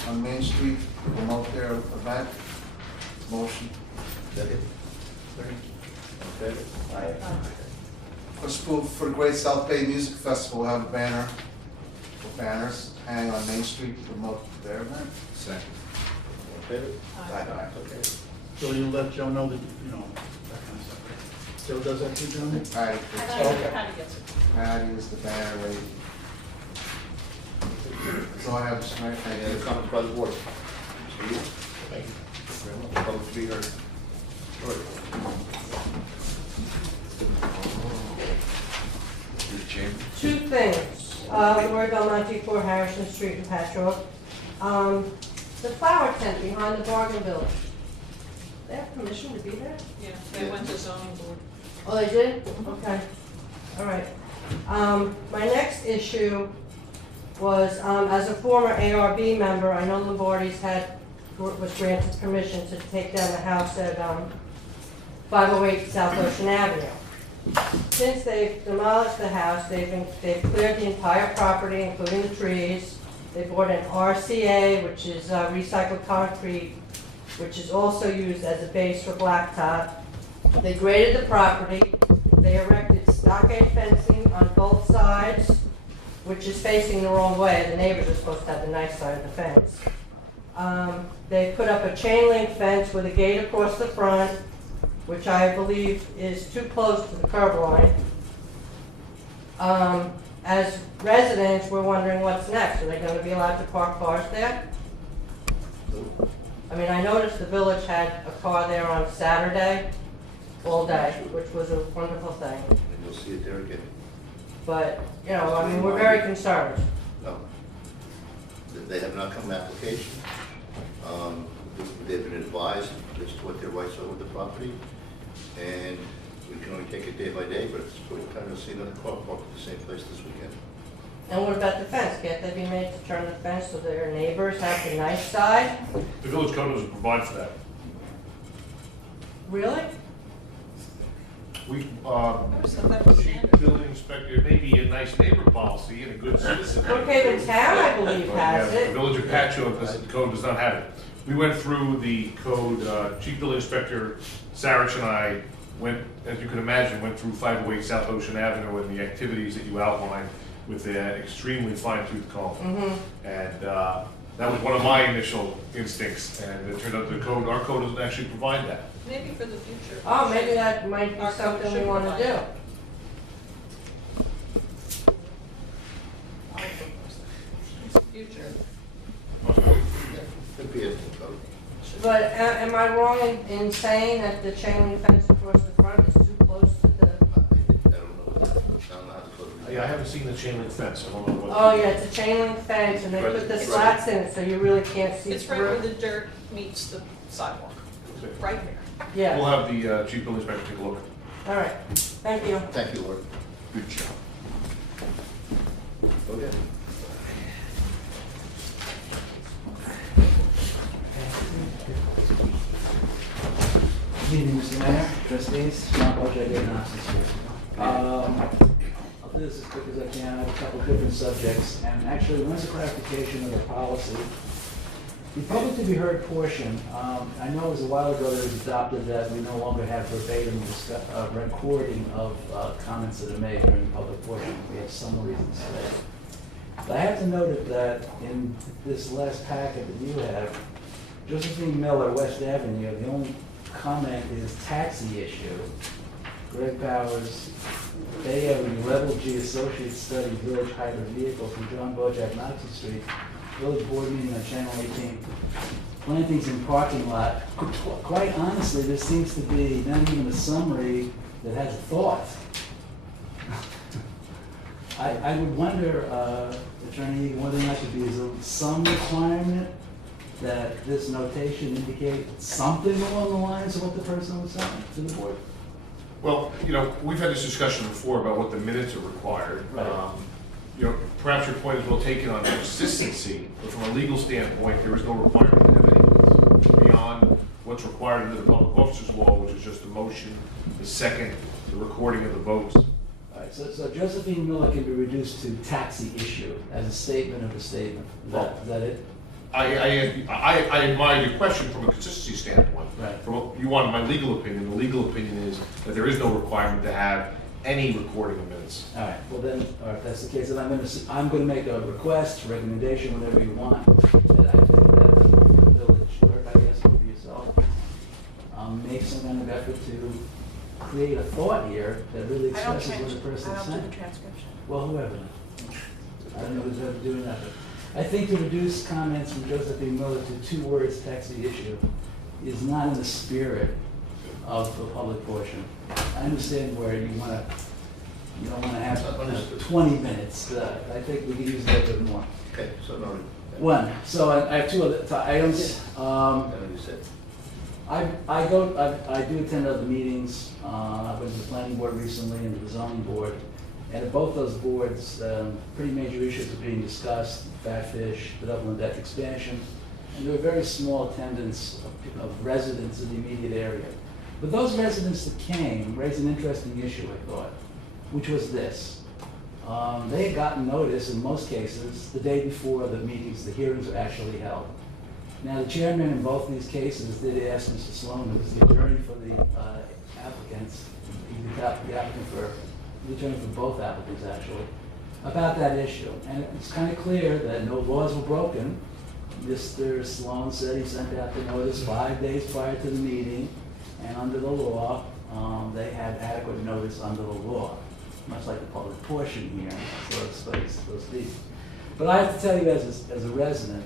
on Main Street to promote their event. Motion. Second? All in favor? Aye. Request approval for the Great South Bay Music Festival to have a banner, or banners, hang on Main Street to promote their event. Second. All in favor? Aye. Okay. So you'll let Joe know that, that kind of stuff. Joe does that too, Joe? Patty, Patty gets it. Patty is the banner lady. That's all I have, Mr. Mayor. Thank Any other you. comments by the board? Mr. Yu? Thank you. Very much. Public to be heard. Your chamber. Two things. Lori Belmonte, 4 Harrison Street in Patchogue. The flower tent behind the bargain building. They have permission to be there? Yeah, they went to zoning board. Oh, they did? Okay. All right. My next issue was, as a former ARB member, I know Lombardi's was granted permission to take down the house at 508 South Ocean Avenue. Since they've demolished the house, they've cleared the entire property, including the trees. They bought an RCA, which is recycled concrete, which is also used as a base for blacktop. They graded the property. They erected stockade fencing on both sides, which is facing the wrong way. The neighbors are supposed to have the nice side of the fence. They put up a chain link fence with a gate across the front, which I believe is too close to the curb line. As residents, we're wondering what's next. Are they gonna be allowed to park cars there? I mean, I noticed the village had a car there on Saturday, all day, which was a wonderful thing. And you'll see it there again. But, you know, I mean, we're very concerned. No. They have not come application. They've been advised as to what their rights are with the property. And we can only take it day by day, but it's pretty kind of see another car parked at the same place this weekend. And what about the fence? Can't they be made to turn the fence so their neighbors have the nice side? The village code doesn't provide for that. Really? We, So that was chief standard. building inspector, it may be a nice neighbor policy and a good citizen. Okay, the town, I believe, has The it. village of Patchogue, the code does not have it. We went through the code, chief building inspector, Sarich and I went, as you can imagine, went through 508 South Ocean Avenue and the activities that you outlined with an extremely fine-tooth comb. And that was one of my initial instincts, and it turned out the code, our code doesn't actually provide that. Maybe for the future. Oh, maybe that might be Our code something we should wanna provide do. Future. Could be a code. But am I wrong in saying that the chain link fence across the front is too close to the? I don't know. I don't know how the code reads. Yeah, I haven't seen the chain link fence, I don't know what. Oh, yeah, it's a chain link fence and they put the slats in it so you really can't see It's right where through. the dirt meets the sidewalk, right there. We'll Yeah, have the chief building inspector take a look. all right, thank you. Thank you, Lord. Good job. Go ahead. Good evening, Mr. Mayor, trustees, John Patchogue, 8 Knox Street. I'll do this as quick as I can. I have a couple of different subjects, and actually, one's a clarification of the policy. The public to be heard portion, I know it was a while ago that it was adopted that we no longer have verbatim recording of comments that are made during the public portion. We have summaries instead. But I have to note that in this last packet that you have, Josephine Miller, West Avenue, the only comment is taxi issue. Greg Powers, Bay Avenue, Level G Associate Study, Village Hybrid Vehicle from John Bojack, Knox Street, Village Board meeting on Channel 18. Plantings in parking lot. Quite honestly, this seems to be not even a summary that has a thought. I would wonder, Attorney, whether or not there be some requirement that this notation indicate something along the lines of what the person was saying to the board? Well, you know, we've had this discussion before about what the minutes are required. Right. You know, perhaps your point is well taken on consistency, but from a legal standpoint, there is no requirement to have any minutes beyond what's required under the public officers law, which is just the motion, the second, the recording of the votes. All right, so Josephine Miller can be reduced to taxi issue as a statement of a statement. Is that it? I admire your question from a consistency standpoint. Right. You wanted my legal opinion. The legal opinion is that there is no requirement to have any recording of minutes. All right, well then, all right, if that's the case, then I'm gonna make a request, recommendation, whatever you want, that I think that the village clerk, I guess, for yourself, make some kind of effort to create a thought here that really I don't expresses what the change, I person's don't do saying. the transcription. Well, whoever. I don't know who's ever doing that, but I think to reduce comments from Josephine Miller to 2 words, taxi issue, is not in the spirit of the public portion. I understand where you don't wanna have 20 minutes, but I think we could use a little bit more. Okay, so noted. One, so I have 2 other items. And you said, I do attend other meetings. I went to the planning board recently and the zoning board. And at both those boards, pretty major issues are being discussed: Fatfish, the Dublin Deck expansion, and there were very small attendance of residents in the immediate area. But those residents that came raised an interesting issue, I thought, which was this. They had gotten notice, in most cases, the day before the meetings, the hearings were actually held. Now, the chairman in both these cases did ask Mr. Sloan, who was the attorney for the applicants, the applicant for the attorney for both applicants actually, about that issue. And it's kind of clear that no laws were broken. Mr. Sloan said he sent out the notice 5 days prior to the meeting, and under the law, they had adequate notice under the law. much like the public portion here, so to speak. But I have to tell you as a resident,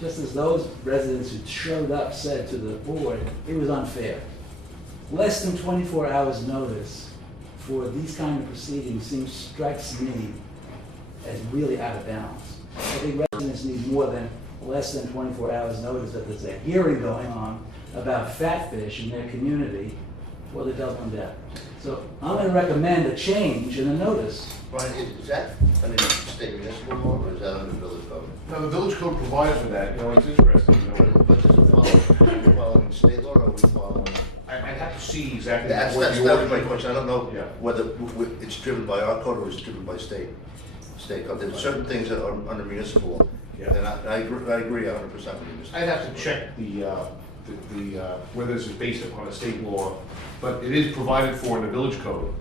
just as those residents who showed up said to the board, it was unfair. Less than 24 hours notice for these kind of proceedings strikes me as really out of bounds. I think residents need more than less than 24 hours notice that there's a hearing going on about fat fish in their community for the Dublin debt. So I'm going to recommend a change in the notice. Brian, is that under state municipal law or is that under village code? Now, the village code provides for that, you know, it's interesting, you know. But does it follow, are we following state law or are we following? I'd have to see exactly That's what that the was my order. question. I don't know Yeah. whether it's driven by our code or it's driven by state code. There's certain things that are under municipal law. Yeah. And I agree 100% with you, Mr. I'd have to check the whether this is based upon a state law, but it is provided for in the village code.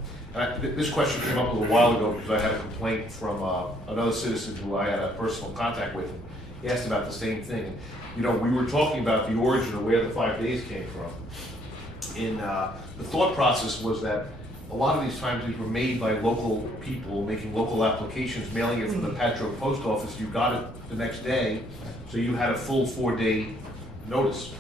This question came up a little while ago because I had a complaint from another citizen who I had a personal contact with. He asked about the same thing. You know, we were talking about the origin of where the 5 days came from. The thought process was that a lot of these times these were made by local people making local applications, mailing it from the Patchogue post office. You got it the next day, so you had a full 4-day notice.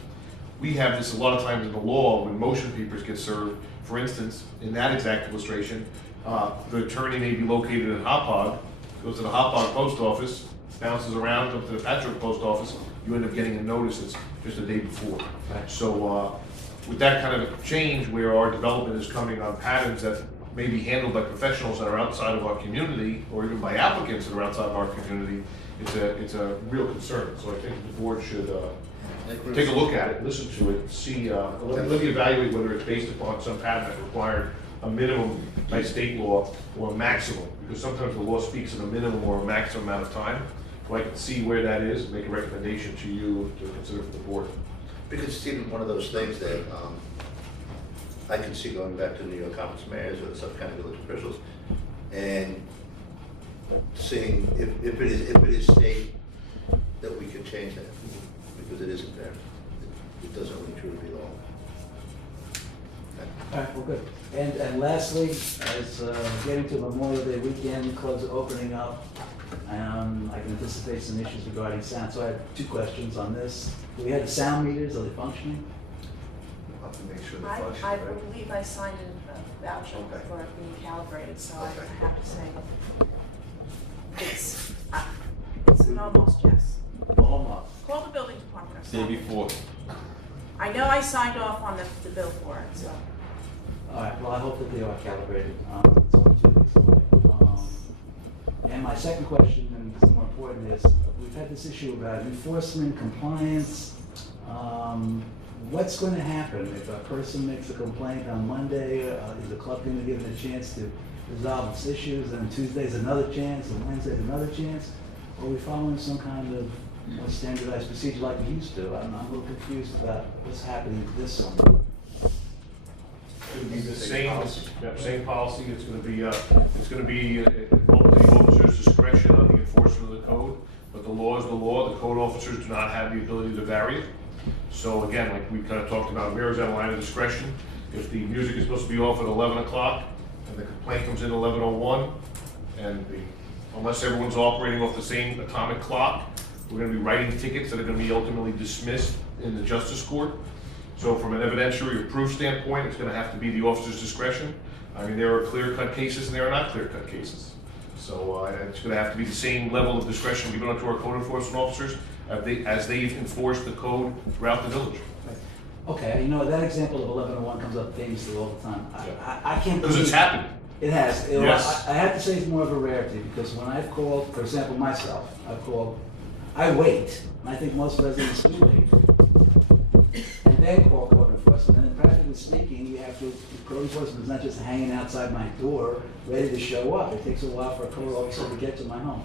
We have this a lot of times in the law when motion papers get served. For instance, in that exact illustration, the attorney may be located in Hauppauge, goes to the Hauppauge post office, bounces around, comes to the Patchogue post office, you end up getting a notice that's just a day before. So with that kind of change where our development is coming on patterns that may be handled by professionals that are outside of our community or even by applicants that are outside of our community, it's a real concern. So I think the board should take a look at it, listen to it, see, let me evaluate whether it's based upon some pattern that required a minimum by state law or a maximum, because sometimes the law speaks of a minimum or a maximum amount of time. So I can see where that is and make a recommendation to you to consider for the board. Because it's even one of those things that I can see going back to New York Conference of Mayors or some kind of village officials and seeing if it is state that we can change that, because it isn't there. It doesn't really truly belong. All right, well, good. And lastly, as getting to Memorial Day weekend, clubs are opening up. I can anticipate some issues regarding sound. So I have 2 questions on this. Do we have the sound meters? Are they functioning? We'll have to make sure I they're functioning. right? believe I signed a voucher Okay. for it being calibrated, so Okay. I have to say it's an almost yes. Almost. Call the building department or Day something. before. I know I signed off on the bill for it, so. All right, well, I hope that they are calibrated. It's only 2 weeks away. And my second question, and it's more important, is we've had this issue about enforcement, compliance. What's going to happen if a person makes a complaint on Monday? Is the club going to give it a chance to resolve its issues, and Tuesday's another chance, and Wednesday's another chance? Or are we following some kind of more standardized procedure like we used to? I'm a little confused about what's happening this summer. It'll be the same policy. It's going to be the officer's discretion on the enforcement of the code. But the law is the law. The code officers do not have the ability to vary it. So again, like we kind of talked about, where is that line of discretion? If the music is supposed to be off at 11 o'clock and the complaint comes in 11:01, and unless everyone's operating off the same atomic clock, we're going to be writing tickets that are going to be ultimately dismissed in the justice court. So from an evidentiary or proof standpoint, it's going to have to be the officer's discretion. I mean, there are clear-cut cases and there are not clear-cut cases. So it's going to have to be the same level of discretion given to our code enforcement officers as they've enforced the code throughout the village. Okay, you know, that example of 1101 comes up famously all the time. I can't Because believe it's happened. It has. Yes. I have to say it's more of a rarity, because when I've called, for example, myself, I wait, and I think most residents do wait, and then call code enforcement, and practically speaking, code enforcement is not just hanging outside my door, ready to show up. It takes a while for a code officer to get to my home.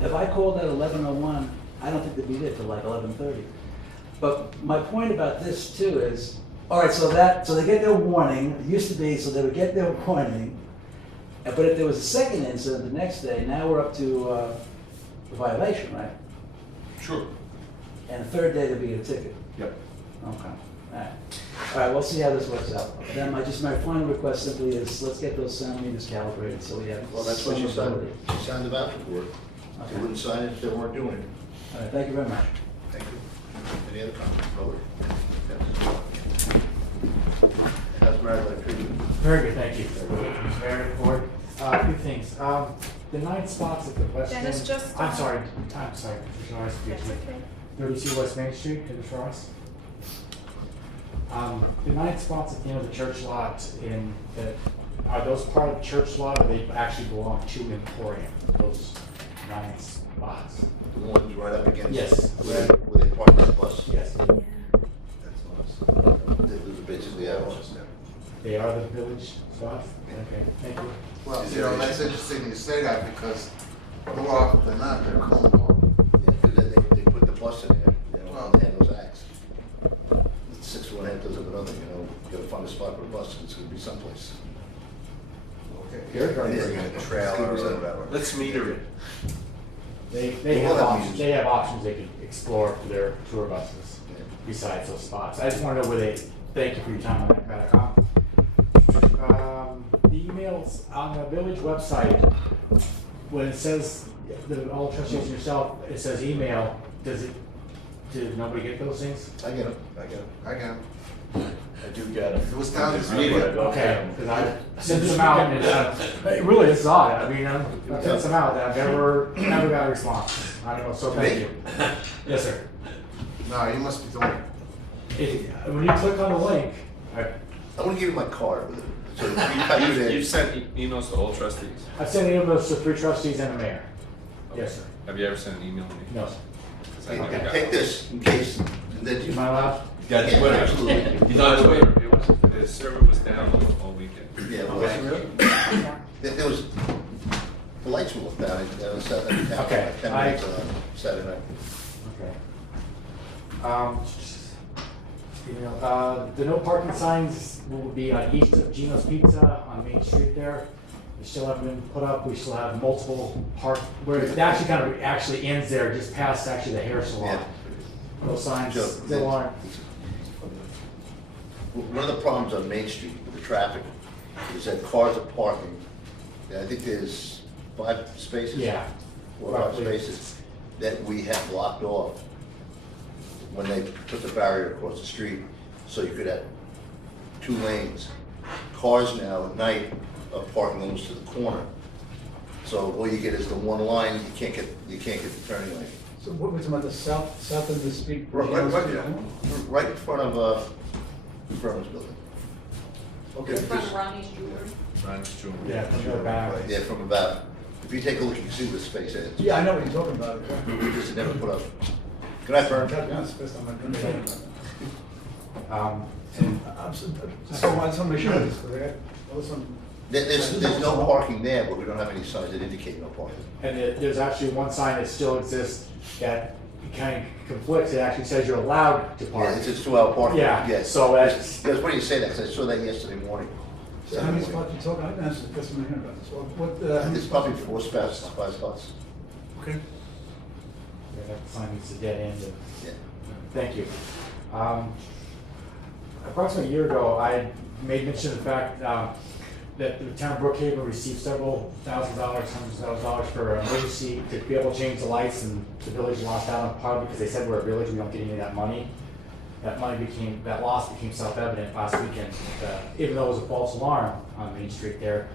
If I called at 11:01, I don't think they'd be there till like 11:30. But my point about this too is, all right, so they get their warning. It used to be so they would get their warning, but if there was a second incident the next day, now we're up to a violation, right? Sure. And the third day there'd be a ticket. Yep. Okay. All right. All right, we'll see how this works out. Then my final request simply is, let's get those sound meters calibrated so we have Well, that's what some you signed, ability. you signed the voucher for it. Okay. They wouldn't sign it if they weren't doing it. All right, thank you very much. Thank you. Any other comments? Vote. Yes. How's Maryland treating you? Very good, thank you. Mr. Mayor, Board. Two things. The 9 spots at the west end. Dennis, just, I'm sorry, Mr. Norris, That's okay. 32 West Main Street, to the Frost. The 9 spots at the end of the church lot are those part of the church lot, or they actually belong to Emporium, those 9 spots? The ones right up against? Yes. Where they park the bus? Yes, That's us. Those are basically ours. they are the village spots? Okay, thank you. Well, you know, that's interesting you say that because more often than not, they're cold off. Yeah, because they put the bus in there, they don't Well- hand those acts. 6 of one, half dozen of another, you gotta find a spot for a bus, it's gonna be someplace. Okay. Very good. Yeah, a trailer or whatever. Let's meter it. They We'll have have options, meetings. they have options they could explore for their tour buses Yeah. besides those spots. I just want to know where they, thank you for your time on that matter. The emails on the village website, when it says, all trustees and yourself, it says email, did nobody get those things? I get them. I got 'em. I do get it. It was down to Just read it. Okay, because I sent them out and it really is odd. I mean, I sent them out and I've never got a response. I don't know, so thank Me? you. Yes, sir. No, you must be doing it. When you click on the link, I wanna give you my card with it, so you type it in. You've sent emails to all trustees? I've sent emails to 3 trustees and the mayor. Yes, sir. Have you ever sent an email to me? No, sir. 'Cause I never got Take one. this in case, and then you. Am I allowed? Got Yeah, Twitter. absolutely. He's on Twitter. The server was down all weekend. Yeah, well, there was, the lights were down, Saturday, Okay, 10 minutes on Saturday night. Okay. The no parking signs will be on east of Gino's Pizza on Main Street there. They still haven't been put up. We still have multiple where it actually ends there, just past actually the hair salon. Yeah. Those signs Joe, still aren't. One of the problems on Main Street with the traffic is that cars are parking. I think there's 5 spaces. Yeah. 4 or 5 roughly. spaces that we have blocked off when they put the barrier across the street, so you could have 2 lanes. Cars now at night are parking almost to the corner. So all you get is the one line, you can't get the turning lane. So what we're talking about, the south end of the street? Right in front of, Furnace Building. Okay. In front of Ronnie's Jewelry. Ron's Jewelry. Yeah, from the back. Yeah, from about, if you take a look, you can see where the space ends. Yeah, I know what you're talking about. We just never put up. Good night, Vern. Yeah, it's the first time I've done that. And So I just want to make sure of this, because I got, There's no parking there, but we don't have any signs that indicate no parking. there's actually one sign that still exists that kind of conflicts. It actually says you're allowed to Yeah, park. it's just 2-hour parking. Yeah, Yes. so that's- Yes, what do you say that? 'Cause I saw that yesterday morning. so how many spots you talking, I didn't answer the first one I heard about this. What, how many It's probably 4 spots, 5 spots. Okay. Yeah, that sign needs to dead end. Yeah. Thank you. Approximately a year ago, I made mention of the fact that the town of Brookhaven received several $1,000s, hundreds of $1,000s for an emergency to be able to change the lights, and the village lost out on part because they said we're a village, we don't get any of that money. That loss became self-evident last weekend. Even though it was a false alarm on Main Street there,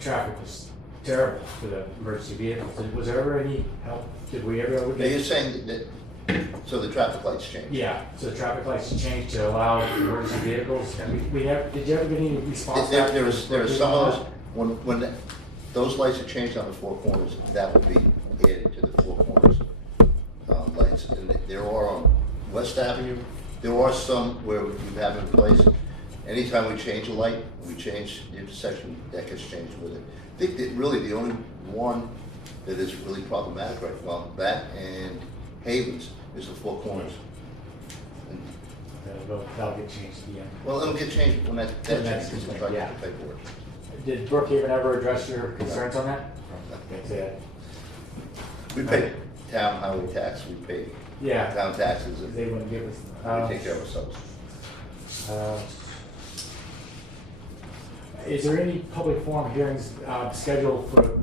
traffic was terrible for the emergency vehicles. Was there ever any help? Did we ever Now, you're saying that, so the traffic lights changed? Yeah, so the traffic lights changed to allow emergency vehicles, and we never, did you ever get any response? back? There was some of those, when those lights are changed on the 4 corners, that would be added to the 4 corners lights. And there are on West Avenue, there are some where we have in place. Anytime we change a light, we change the intersection, that gets changed with it. I think that really the only one that is really problematic right now, that and Havens, is the 4 corners. And, That'll get changed at the end. well, it'll get changed when that When that's changes, we'll complete, try to yeah. get the paperwork. Did Brookhaven ever address your concerns on that? That's it. We pay town highway tax, we pay Yeah. town taxes, and They we wouldn't give us. take care of ourselves. Is there any public forum hearings scheduled for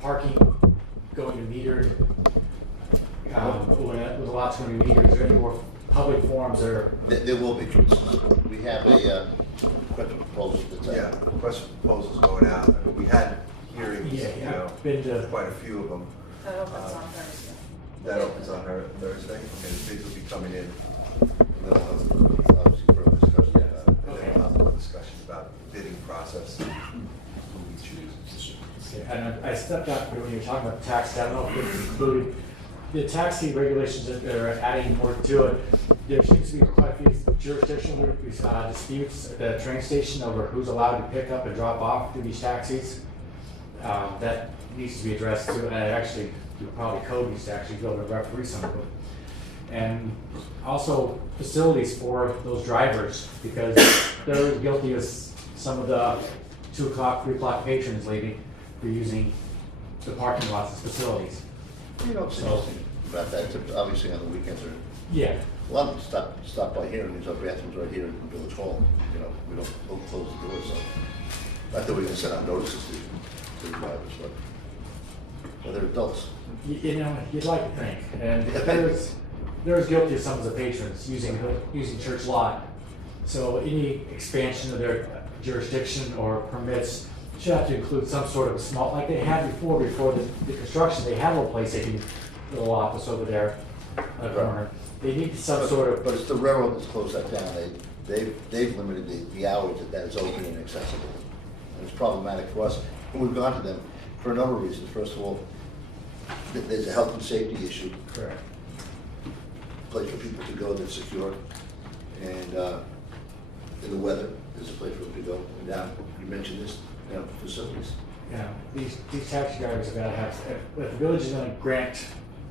parking going to metered? When the lot's going to be metered, is there any more public forums or? There will be. We have a question proposal that's out. Yeah, question proposals going out. I mean, we had hearings, Yeah, you know, been to. quite a few of them. That opens on Thursday. That opens on her Thursday, and bids will be coming in. And then we'll have, obviously, further discussion about it. And then we'll have more discussion about the bidding process, who we choose. Yeah, and I stepped out when you were talking about tax, I don't know if it's included, the taxi regulations that are adding more to it. There seems to be quite a few jurisdictional disputes at the train station over who's allowed to pick up and drop off through these taxis. That needs to be addressed too, and actually, probably code needs to actually go to referee some of them. And also facilities for those drivers, because they're guilty of some of the 2 o'clock, 3 o'clock patrons leaving for using the parking lots as facilities. You know, it's interesting about that, except obviously on the weekends or, Yeah. a lot of them stop by here and use our bathrooms right here in Village Hall. You know, we don't close the doors, so. Not that we're gonna send out notices to the drivers, but, well, they're adults. You know, you'd like to think, and there's guilty of some of the patrons using church lot. So any expansion of their jurisdiction or permits should have to include some sort of a small, like they had before the construction, they had a little place, they can, little office over there on the corner. They need some sort of. But it's the railroad that's closed that down. They've limited the hours that is open and accessible. And it's problematic for us. And we've gone to them for a number of reasons. First of all, there's a health and safety issue. Correct. Place for people to go that's secure. And in the weather, there's a place for them to go. And now, you mentioned this, you know, facilities. Yeah, these taxi drivers have got to have, if the village is going to grant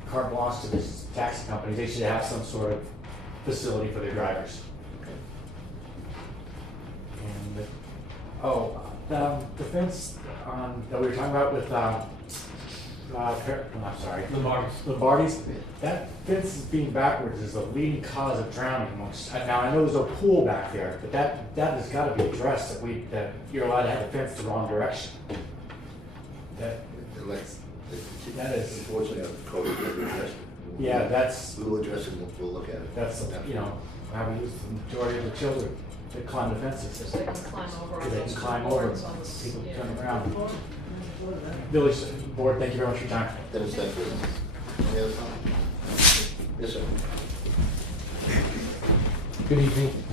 carte blanche to these taxi companies, they should have some sort of facility for their drivers. And, the fence that we were talking about with, I'm sorry. Lombardi's. That fence is being backwards is the leading cause of drowning amongst, now I know there's a pool back there, but that has got to be addressed, that you're allowed to have the fence the wrong direction. That is. Unfortunately, our code will address it. Yeah, that's. We will address it, we'll look at it. That's, you know, how we use the majority of the children that climb the fences. Because they can climb over on Because they those can climb over, boards on the people yeah. turn around. Village Board, thank you very much for your time. Dennis, thank you. Any other comments? Yes, sir. Good evening.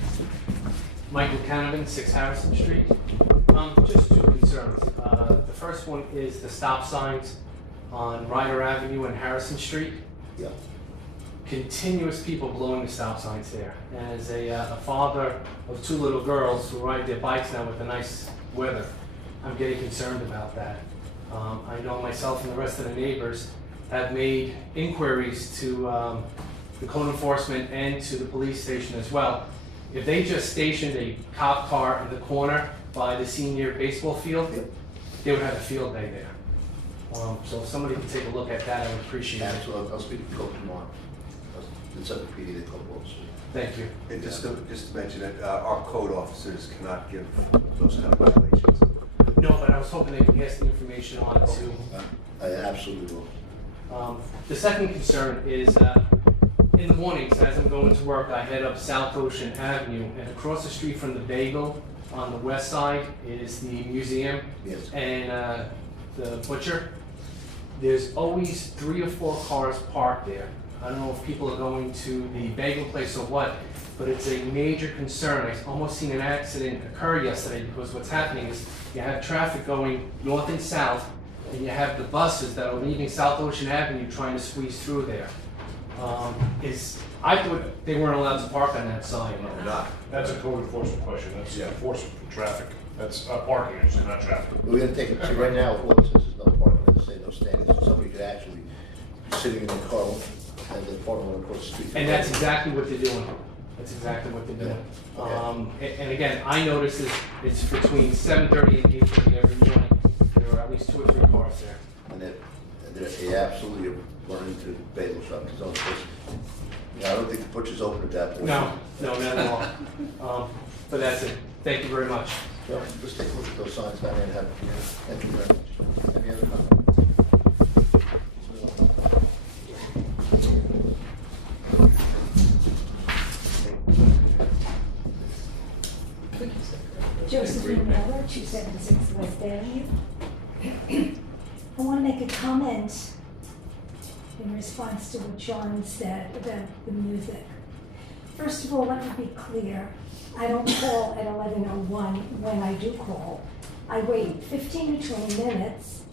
Michael Canavan, 6 Harrison Street. Just 2 concerns. The first one is the stop signs on Ryder Avenue and Harrison Street. Yeah. Continuous people blowing the stop signs there. As a father of 2 little girls who ride their bikes now with the nice weather, I'm getting concerned about that. I know myself and the rest of the neighbors have made inquiries to the code enforcement and to the police station as well. If they just stationed a cop car in the corner by the senior baseball field, they would have a field day there. So if somebody could take a look at that, I would appreciate it. Absolutely. I'll speak to Coke tomorrow. It's up to PD, they call it. Thank you. And just to mention that our code officers cannot give those kind of violations. No, but I was hoping they could pass the information on to. I absolutely will. The second concern is in the mornings, as I'm going to work, I head up South Ocean Avenue, and across the street from the Bagel on the west side is the museum Yes. and the butcher. There's always 3 or 4 cars parked there. I don't know if people are going to the bagel place or what, but it's a major concern. I almost seen an accident occur yesterday because what's happening is you have traffic going north and south, and you have the buses that are leaving South Ocean Avenue trying to squeeze through there. I thought they weren't allowed to park on that side. No, we're not. That's a code enforcement question, that's enforcement for traffic, that's parking, actually, not traffic. We're gonna take it, see, right now, all it says is no parking, it doesn't say no standing, so somebody could actually be sitting in their car and the parking lot across the street. And that's exactly what they're doing. That's exactly what they're doing. Okay. And again, I noticed it's between 7:30 and 8:30 every morning. There are at least 2 or 3 cars there. And they absolutely are running to bagel shop. So yeah, I don't think the butcher's open at that point. No, not at all. But that's it. Thank you very much. So let's take a look at those signs down there and have, thank you very much. Any other comments? Josephine Miller, 276 West Avenue. I want to make a comment in response to what John said about the music. First of all, let me be clear. I don't call at 11:01 when I do call. I wait 15 to 20 minutes.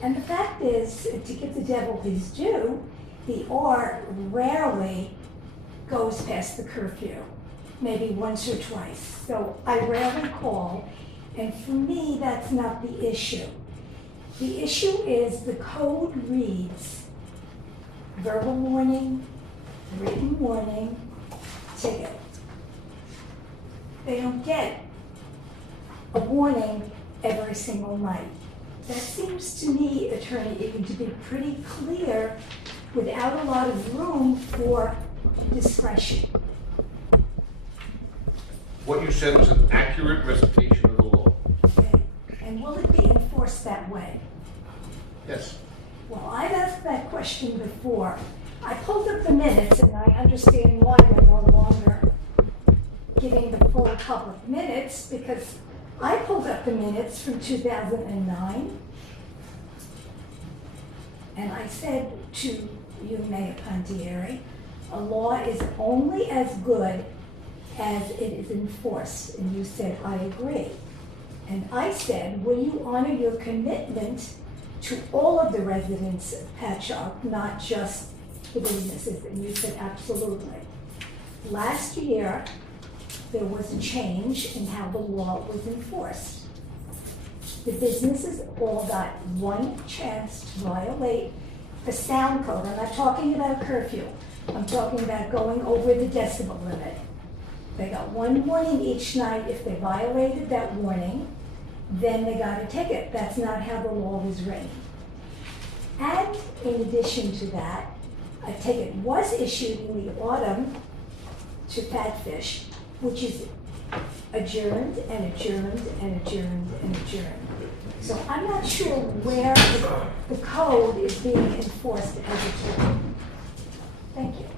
And the fact is, to give the devil his due, the R rarely goes past the curfew, maybe once or twice. So I rarely call, and for me, that's not the issue. The issue is the code reads verbal warning, written warning, ticket. They don't get a warning every single night. That seems to me, Attorney Egan, to be pretty clear without a lot of room for discretion. What you said was an accurate recitation of the law. Okay? And will it be enforced that way? Yes. Well, I've asked that question before. I pulled up the minutes and I understand why they're no longer giving the full public minutes, because I pulled up the minutes from 2009 and I said to you, Mayor Pontieri, a law is only as good as it is enforced. And you said, I agree. And I said, will you honor your commitment to all of the residents of Patchogue, not just the businesses? And you said, absolutely. Last year, there was a change in how the law was enforced. The businesses all got one chance to violate the sound code. I'm not talking about curfew. I'm talking about going over the decibel limit. They got one warning each night. If they violated that warning, then they got a ticket. That's not how the law was written. And in addition to that, a ticket was issued in the autumn to Fatfish, which is adjourned and adjourned and adjourned and adjourned. So I'm not sure where the code is being enforced as it's written. Thank you.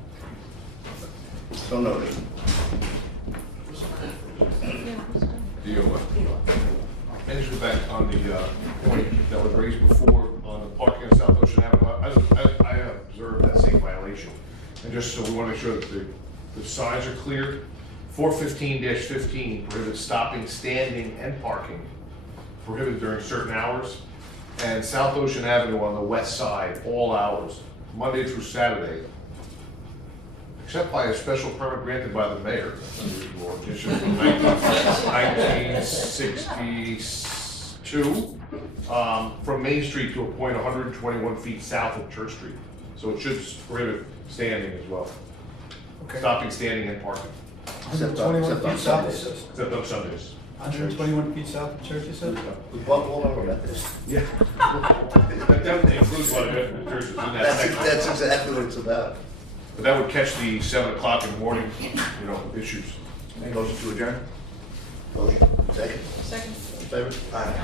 So noted. And just back on the point that was raised before on the parking on South Ocean Avenue, I observed that same violation. And just so we want to make sure that the signs are clear, 415-15 prohibits stopping, standing, and parking, prohibited during certain hours. And South Ocean Avenue on the west side, all hours, Monday through Saturday, except by a special permit granted by the mayor, unusual, just from 1962, from Main Street to a point 121 feet south of Church Street. So it should prohibit standing as well. Okay. Stopping, standing, and parking. 121 feet south. Except on Sundays. 121 feet south of Church, you said? We bought all over about this. Yeah. That definitely includes one of the churches in that section. That's exactly what it's about. But that would catch the 7 o'clock in the morning, issues. Motion to adjourn? Motion. Second? Second. In favor? Aye.